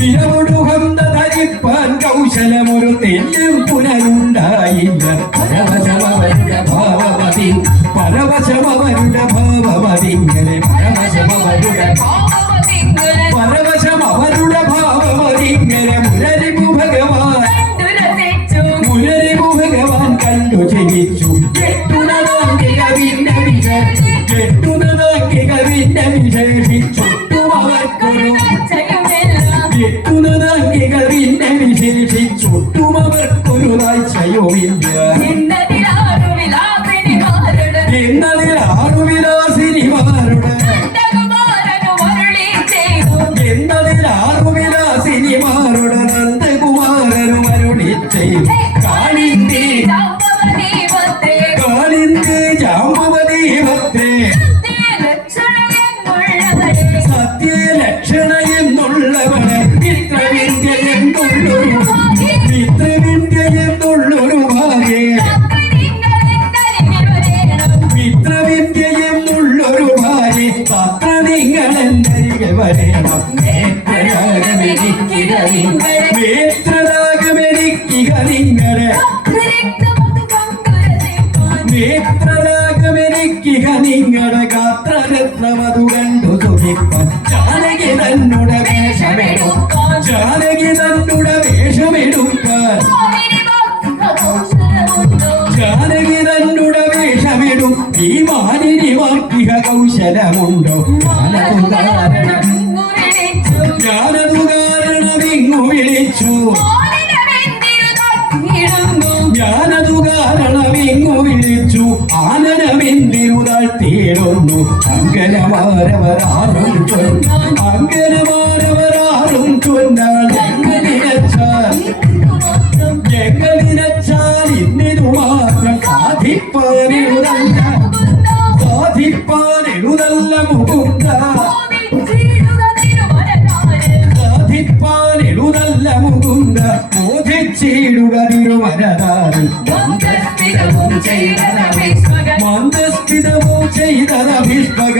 വിരവൊടുഹന്ന ധരിപ്പാൻ കൗശലമൊരു തെല്ലും പുനരുണ്ടായില്ല പരവശമവരുടെ ഭാവമതി പരവശമവരുടെ ഭാവമതിങ്ങനെ പരവശമവരുടെ പരവശമവരുടെ ഭാവമതിങ്ങനെ മുരരിപു ഭഗവാൻ കണ്ടു ജയിച്ചു എട്ടുനതാങ്കിക വിശേഷിച്ചൊട്ടും അവർക്കൊരു എട്ടുനതാങ്കികൾ പിന്നെ വിശേഷിച്ചൊട്ടും അവർക്കൊരു താഴ്ചയുമില്ല എന്നതിൽ ആറുവിലാസിനിമാരുടെ നന്ദകുമാരനും അരുളി ചെയ്തു കാളിന്തി ജാമ്പവതി ഭദ്രേ സത്യലക്ഷണ എന്നുള്ളവളെ മിത്രവിദ്യ എന്നുള്ളൊരു ഭാര്യ മിത്രവിദ്യ എന്നുള്ളൊരു ഭാര്യ പത്ര നിങ്ങൾ എന്തരികെ വരണം നേത്രരാഗമെനിക്കുക നിങ്ങളെ നേത്രരാഗമെനിക്കുക നിങ്ങളുടെ ഗാത്രരത്നമതു കണ്ടു സുഖിപ്പാൻ ജാനകി തന്നുടെ വേഷമെടുക്കാൻ ജാനകി തന്നുടെ വേഷമെടുക്കാൻ ജാനകി തന്നുടെ വേഷമിടും ഈ മാലിനി വാർക്കിക കൗശലമുണ്ടോ ഞാനതു കാരണമിങ്ങു വിളിച്ചു ഞാനതു കാരണമിങ്ങു വിളിച്ചു ആനനമെന്തിരുതാൾ തീരുന്നു അങ്കനമാരവരാറും അങ്കനമാരവരാറും ചൊന്നാൾ എങ്ങനിനച്ചാൽ ഇന്നിതു മാത്രം സാധിപ്പാനെഴുതല്ല മുകുന്ദ സാധിപ്പാനെഴുതല്ല മുകുന്ദ മോദിച്ചിടുക തിരുവരതാറ് മന്ദസ്മിതവും ചെയ്തത ഭീഷ്മക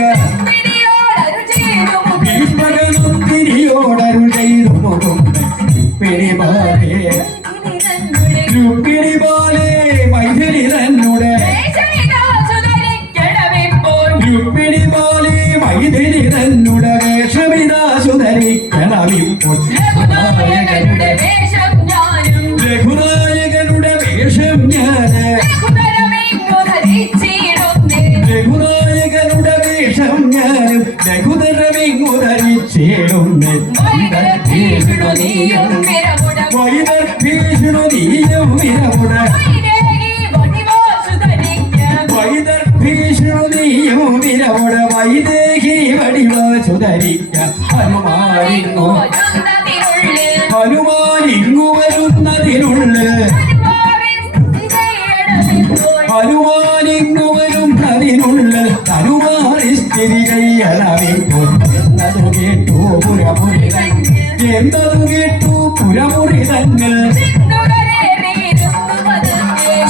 ഭീഷ്മകനും തിരിയോടരുൾ ചെയ്തു മുകുന്ദ പിടിപാലേ രുക്മിണിപാലേ മൈഥിലി തന്നുടെ രുക്മിണിപാലേ മൈഥിലി തന്നുടെ വേഷമിതാശു ധരിക്കണമിപ്പോൾ രഘുനായകനുടെ വേഷം ഞാന് രഘുനായകനുടെ വേഷം ഞാനും രഘുതരമിങ്ങു ധരിച്ചിടുന്നു വൈദർഭീഷണു നീയും വിരമുട വൈദർഭീഷണു നീയും വിരമുട വൈദേഹി വടിവാശു ധരിക്ക ഹനുമാനിങ്ങു വരുന്നതിനുള്ളിൽ ഹനുമാനിങ്ങു വരുന്നതിനുള്ളിൽ ഹനുമാനി സ്ഥിതി ചെയ്യണമിപ്പോൾ എന്നതു കേട്ടു പുരമുറി തങ്ങൾ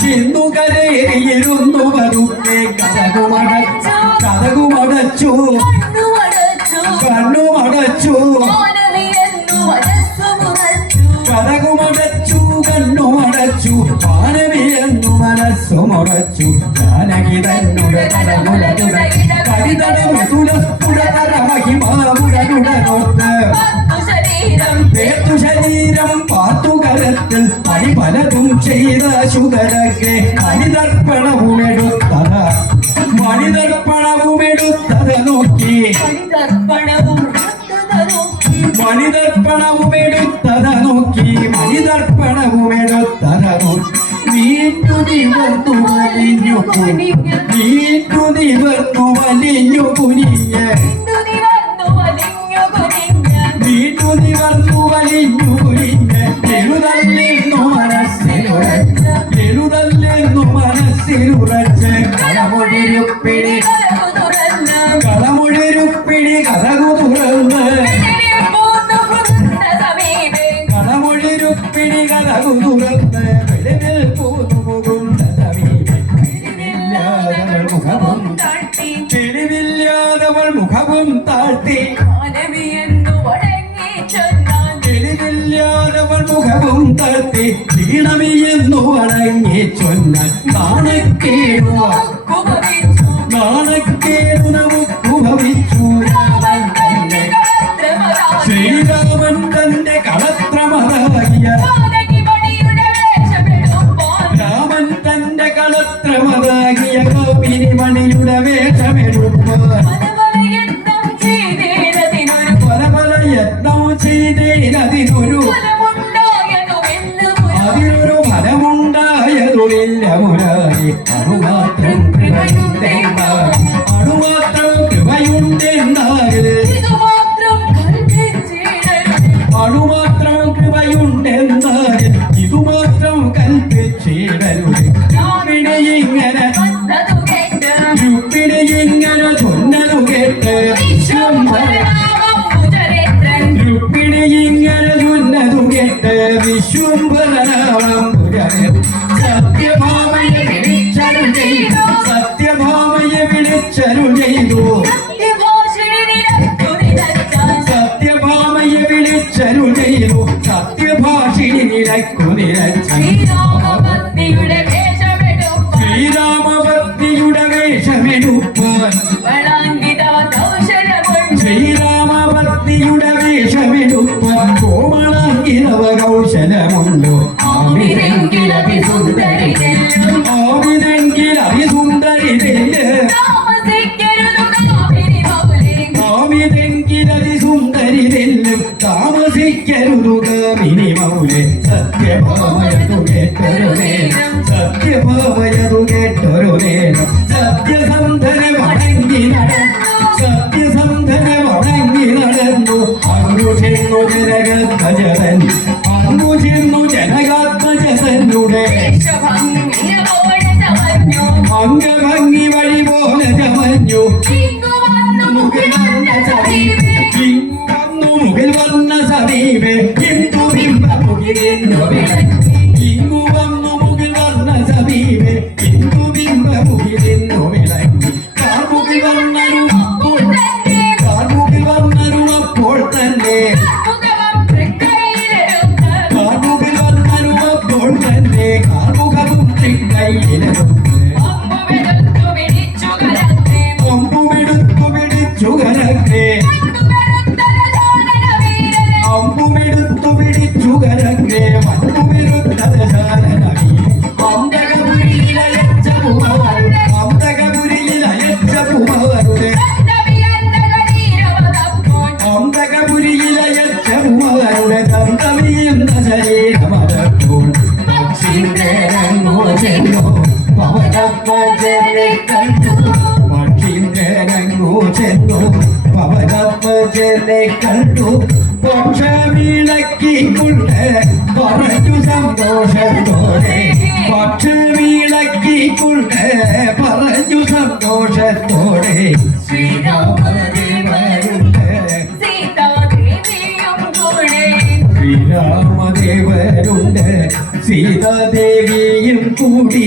ചിന്നുകരേറിയിരുന്നു പതുക്കെ കഥകുമടച്ചു കണ്ണുമടച്ചു കഥകുമടച്ചു കണ്ണുമടച്ചു മാനവിയെന്നു മനസ്സു മുടച്ചു ജാനകി തന്നുടെ കവിതടമുടനോർത്ത് ശരീരം പാത്തു സ്വരത്തിൽ പണി പലതും ചെയ്ത ശുഗരക്കെ മണിദർപ്പണവുമെടുത്തത് നോക്കി മണിദർപ്പണവുമെടുത്തത് നോക്കി വീട്ടു നിവർന്നു വലിഞ്ഞു കുനിഞ്ഞ് എഴുതല്ലെന്നു മനസ്സിലുറച്ച് കളമൊഴിരുപ്പിടി കഥകു തുറന്ന് വെളിവിൽ പോന്നു പോകുന്ന തെളിവില്ലാതവൾ മുഖവും താഴ്ത്തി ക്ഷീണമിയെന്നു വണങ്ങി ചൊന്നാൽ നാണക്കേടു നമുക്ക് ഭവിച്ചു ശ്രീരാമൻ തന്റെ കളത്രമതാകിയ മണിയുടെ വേഷമെടുപ്പ് പല യത്നം ചെയ്തേനതിനൊരു ഫലമുണ്ടായതുമില്ല മുരാരി അണുമാത്രം കൃപയുണ്ടെന്നാൽ ഇതുമാത്രം കൽപ്പിച്ചിടരുത് ഇങ്ങനെ ചൊന്നതു കേട്ട് വിശ്വംഭരനാമം സത്യഭാമയെ വിളിച്ചരുൾ ചെയ്തു സത്യഭാഷിണി നിലക്കു നിരച്ചു ശ്രീരാമഭക്തിയുടെ വേഷമെടുപ്പാൻ കോമളാങ്കിലവ കൗശലമുണ്ടോ ആവിതെങ്കിൽ അതിസുന്ദരി താമസിക്കരുതു കാമിനി മൗലെ സത്യഭാമയതു കേട്ടൊരു നേരം സത്യസന്ധന വണങ്ങി നടന്നു അങ്ങു ചെന്നു ജനകാത്മജതന്നുടെ അംഗഭംഗി വഴി പോലെ ചമഞ്ഞു മുകിൽ വന്ന സമീപേ ഹിന്ദു ബിംബ മുകിലിന്നു വിളങ്ങി കാർമുകിൽ വന്നരുമപ്പോൾ തന്നെ കാർമുഖവും തൃക്കൈയിലെടുത്ത് കൊമ്പുമെടുത്തു പിടിച്ചു കരക്കെ മണ്ണുമിരുത്തത് ശാലനവി അന്തകപുരിയിൽ അയച്ച പൂമാരുടെ തന്തമിയുന്ന ശരീരമതപ്പോൾ പക്ഷിന്തരങ്ങോ ചെന്നോ പവനപ്പജനെ കണ്ടു പക്ഷവിളക്കിക്കൊണ്ട് പറഞ്ഞു സന്തോഷത്തോടെ ശ്രീരാമദേവരുണ്ട് സീതാദേവിയും കൂടി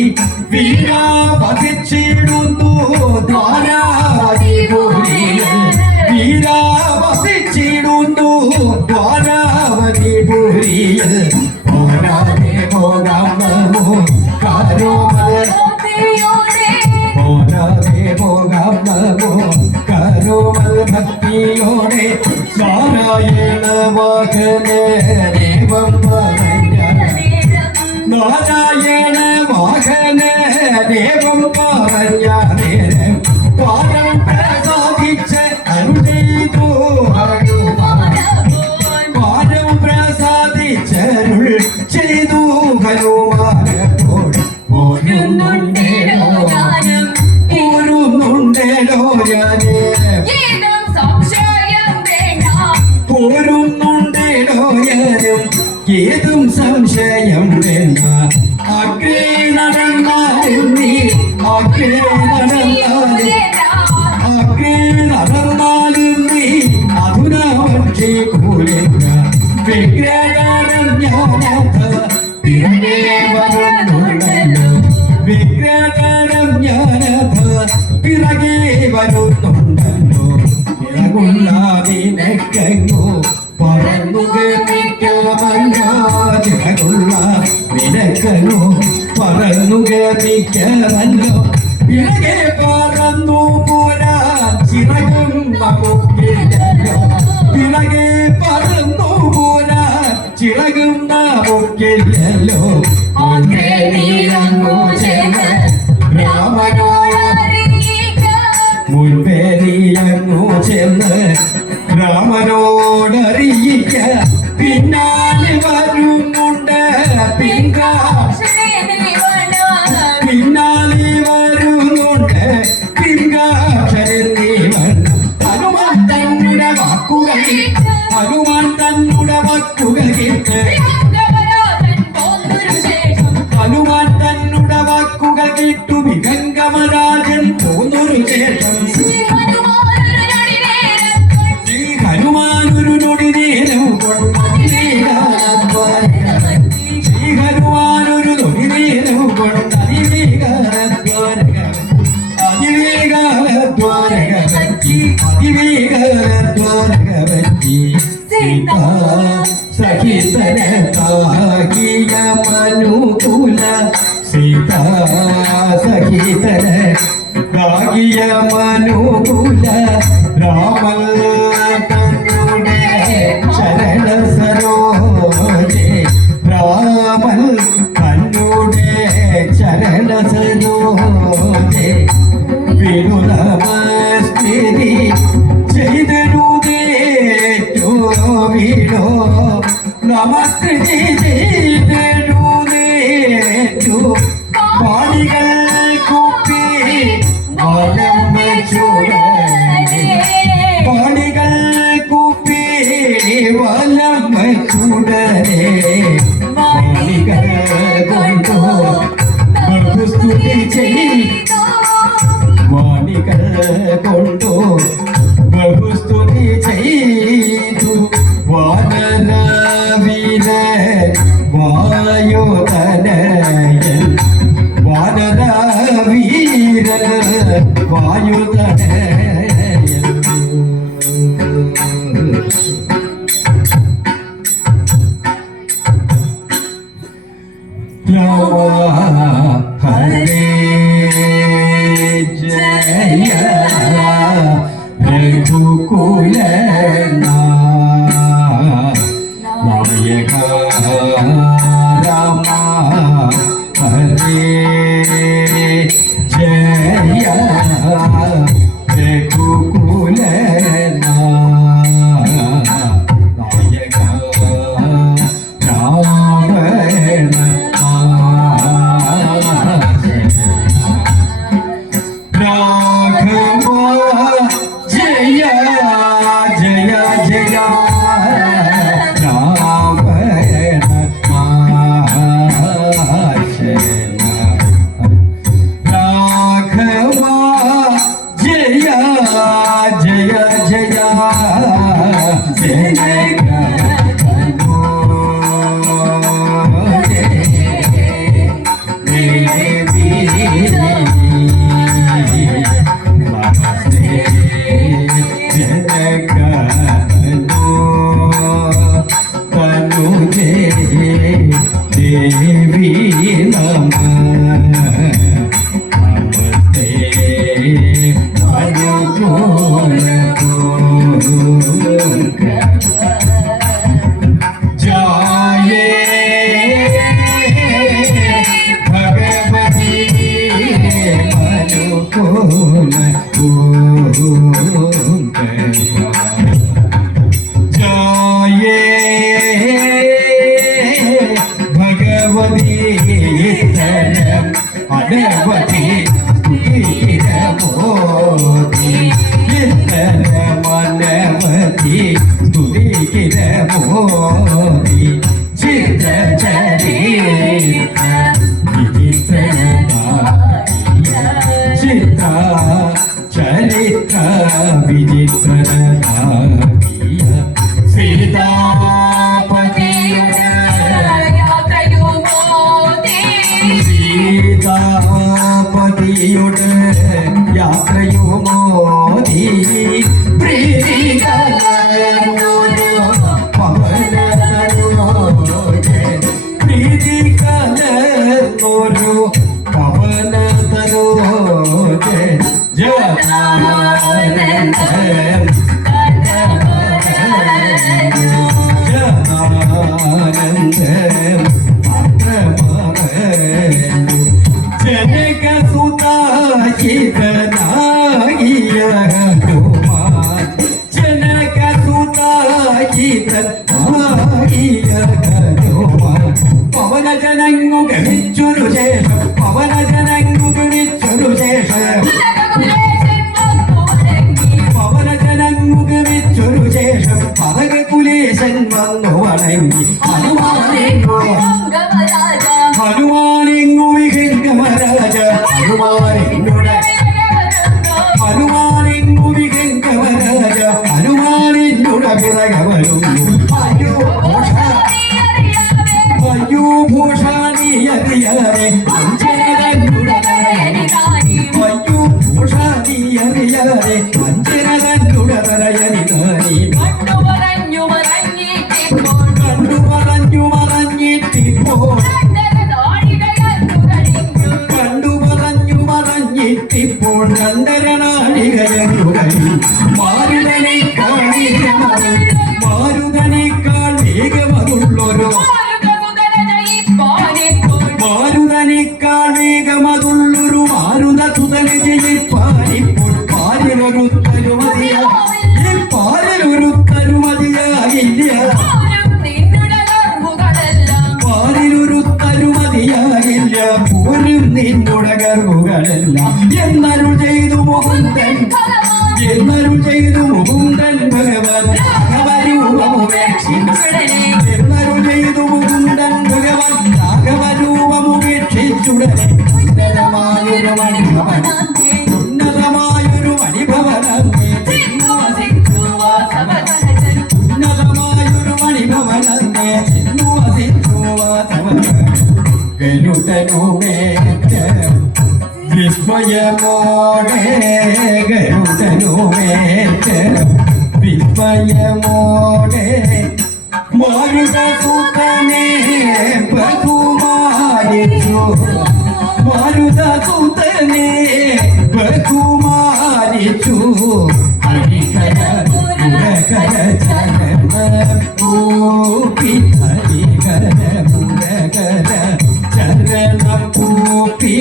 വീരാവസിച്ചിടുന്നു ദ്വാരാവതിപുരിയിൽ പോരാതെ പോകാം നമോ കരോമൽ ഭക്തിയോടെ നാരായണ വാഹന ദേവം ദേവം പറഞ്ഞ നേരം പാരം പ്രസാദിച്ച അരുൾ ചെയ്തു പാരം പ്രസാദിച്ചരുൾ ചെയ്തു ഹനുമാനപ്പോൾ പോരുന്നുണ്ടേടോ ഞാനേ പോരുന്നുണ്ടേടോ ഞാനും ഏതും സംശയം വേണ്ട അഗ്രേ നടന്നാലും നീ അഗ്രേ നടന്നാലും നീ അധുന പക്ഷേ കൂലേക്ക വിഗ്രഹം ജ്ഞാനത പിറകെ വരുന്നുണ്ടല്ലോ വിഗ്രഹം ജ്ഞാനത പിറകെ വരുന്നുണ്ടല്ലോ പിറകുള്ളതിനോ പറന്നു കേൾപ്പിക്കാമല്ലോ നിനക്കനോ പറന്നു കേൾപ്പിക്കാമല്ലോ പിറകെ പറന്നു പോരാ ചിറകും നമുക്കില്ലല്ലോ പിറകെ പറന്നു പോരാ ചിറകും നമുക്കില്ലല്ലോ മുൻപേരിയങ്ങു ചെന്ന് രാമനോടറിയിക്ക പിന്നാലെ വരുന്നുണ്ട് പിന്നാലെ വരുന്നുണ്ട് പിൻകാക്ഷരൻ നീവൻ ഹനുമാൻ തന്നുടെ വാക്കുകൾ കേട്ട് ഹനുമാൻ തന്നുടെ വാക്കുകൾ കേട്ടു വിഹംഗമരാജൻ പോന്നൊരു ശേഷം ശ്രീ ഹനുമാൻ ഒരു നൊടി നേരം ശ്രീ ഹനുമാൻ ഒരു നൊടി നേരം അതിവേഗാലദ്വാരകവറ്റി സഹിതനാകിയ മനുകുല സീതാ സഹിതനാകിയ മനുകുല രാമൻ തന്നുടെ ശരണ സരോജേ രാമൻ തന്നുടെ ശരണ സരോജേ വിനുനമസ്കൃതി ചെയ്തരുതേറ്റോ വീടോ നമസ്കൃതി ചെയ്തരുതേറ്റോ പാടികൾ കൂപ്പി വലം ചൂടനെ പാടികൾ കൂപ്പി വലം ചൂടനെ പാടികൾ കൊണ്ടോ ബഹുസ്തുതി ചെയ്തു വാണികൾ കൊണ്ടോ ബഹുസ്തുതി ചെയ്തു വാനര വീര വായുതനയൻ വാനര വീര വായുതനയൻ ഹരേ ജയ രഘുകുല നായക രാമ ഹരേ ജയ രഘുകുല നായക രാവണ जाये भगवती ജയേ ഭഗവതി അനവധി മോദി മനവധി സ്തുതിക്കിര മോദി ചിത്ത ചരിത ചിത്ത ചരിത്ര വിചിത്ര സീതാപതിയുടെ സീതാപതിയുടെ യാത്രയോ മോദി പ്രീതികലൊരു പവനതരോജ ജനാനന്ദം പവനജനങ്ങു ഗമിച്ചൊരു ശേഷം പവനജനങ്ങു ഗമിച്ചൊരു ശേഷം പവനജനങ്ങു ഗമിച്ചൊരു ശേഷം പതകകുലേശൻ വന്നു വണങ്ങി ഹനുമാനെങ്ങു വിഹംഗമരാജ ഹനുമാനെങ്ങു വിഹംഗമരാജ ഹനുമാനെന്നുട പിറകവരുന്നു അയ്യോ ഭൂഷാണി അറിയാതെ അയ്യോ ഭൂഷാണി അറിയാതെ അഞ്ചനകണ്ടുടതരയനി താനി കണ്ടു പറഞ്ഞു മറഞ്ഞിട്ടിപ്പോൾ കണ്ടു പറഞ്ഞു മറഞ്ഞിട്ടിപ്പോൾ രണ്ടരണാഴികയു കഴിഞ്ഞു മാരുതനേക്കാൾ വേഗമതുള്ളൊരു വേഗമതുള്ളൊരു മാരുത സുതനെ ജയിപ്പാനിപ്പോൾ പാലിലൊരു തരുമതിയാകില്ല പോരും നിന്നുടെ ഗർവുകളെല്ലാം എന്നരുൾ ചെയ്തു മുകുന്ദൻ ഭഗവാൻ എന്നരുൾ ചെയ്തു മുകുന്ദൻ ഭഗവാൻ രാഘവരൂപമുപേക്ഷിച്ചുടനെ ഉന്നതമായൊരു മണിഭവനേ ഗരുഡനുമേറ്റ വിസ്മയമോടെ ഗരുഡനുമേറ്റ വിസ്മയമോടെ മാരുതസുതനെ ബഹുമാനിച്ചു മാരുതസുതനെ ബഹുമാനിച്ചു ഹരികര മുരകര ചരണ പൂപ്പി ഹരികര മുരകര ചരണ പൂപ്പി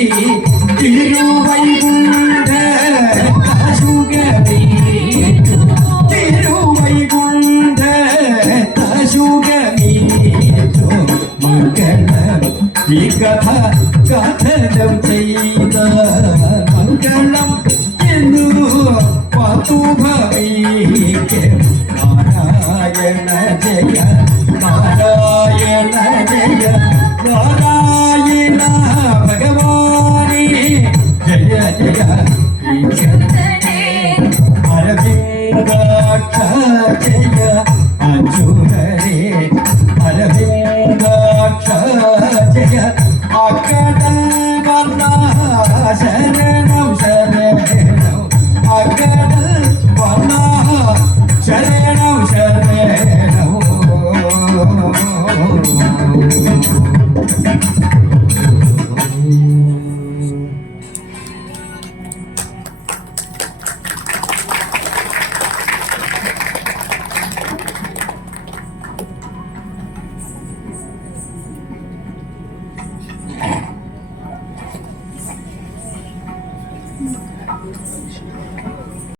തിരുവൈകുണ്ഠ അശുഗമീറ്റു തിരുവൈകുണ്ഠ അശുഗമീറ്റു മംഗളം ഈ കഥ കഥനം ചെയ്ത മംഗളം എന്നു പാതുഭവിക്ക് നാരായണ ജയ നാരായണ ജയ നാരായണ ഭഗവാനേ ജയ ജയ അരവിന്ദാക്ഷ ജയ അഞ്ജുരേ അരവിന്ദാക്ഷ ജയ അക്കടൽ വർണ്ണ ശരണം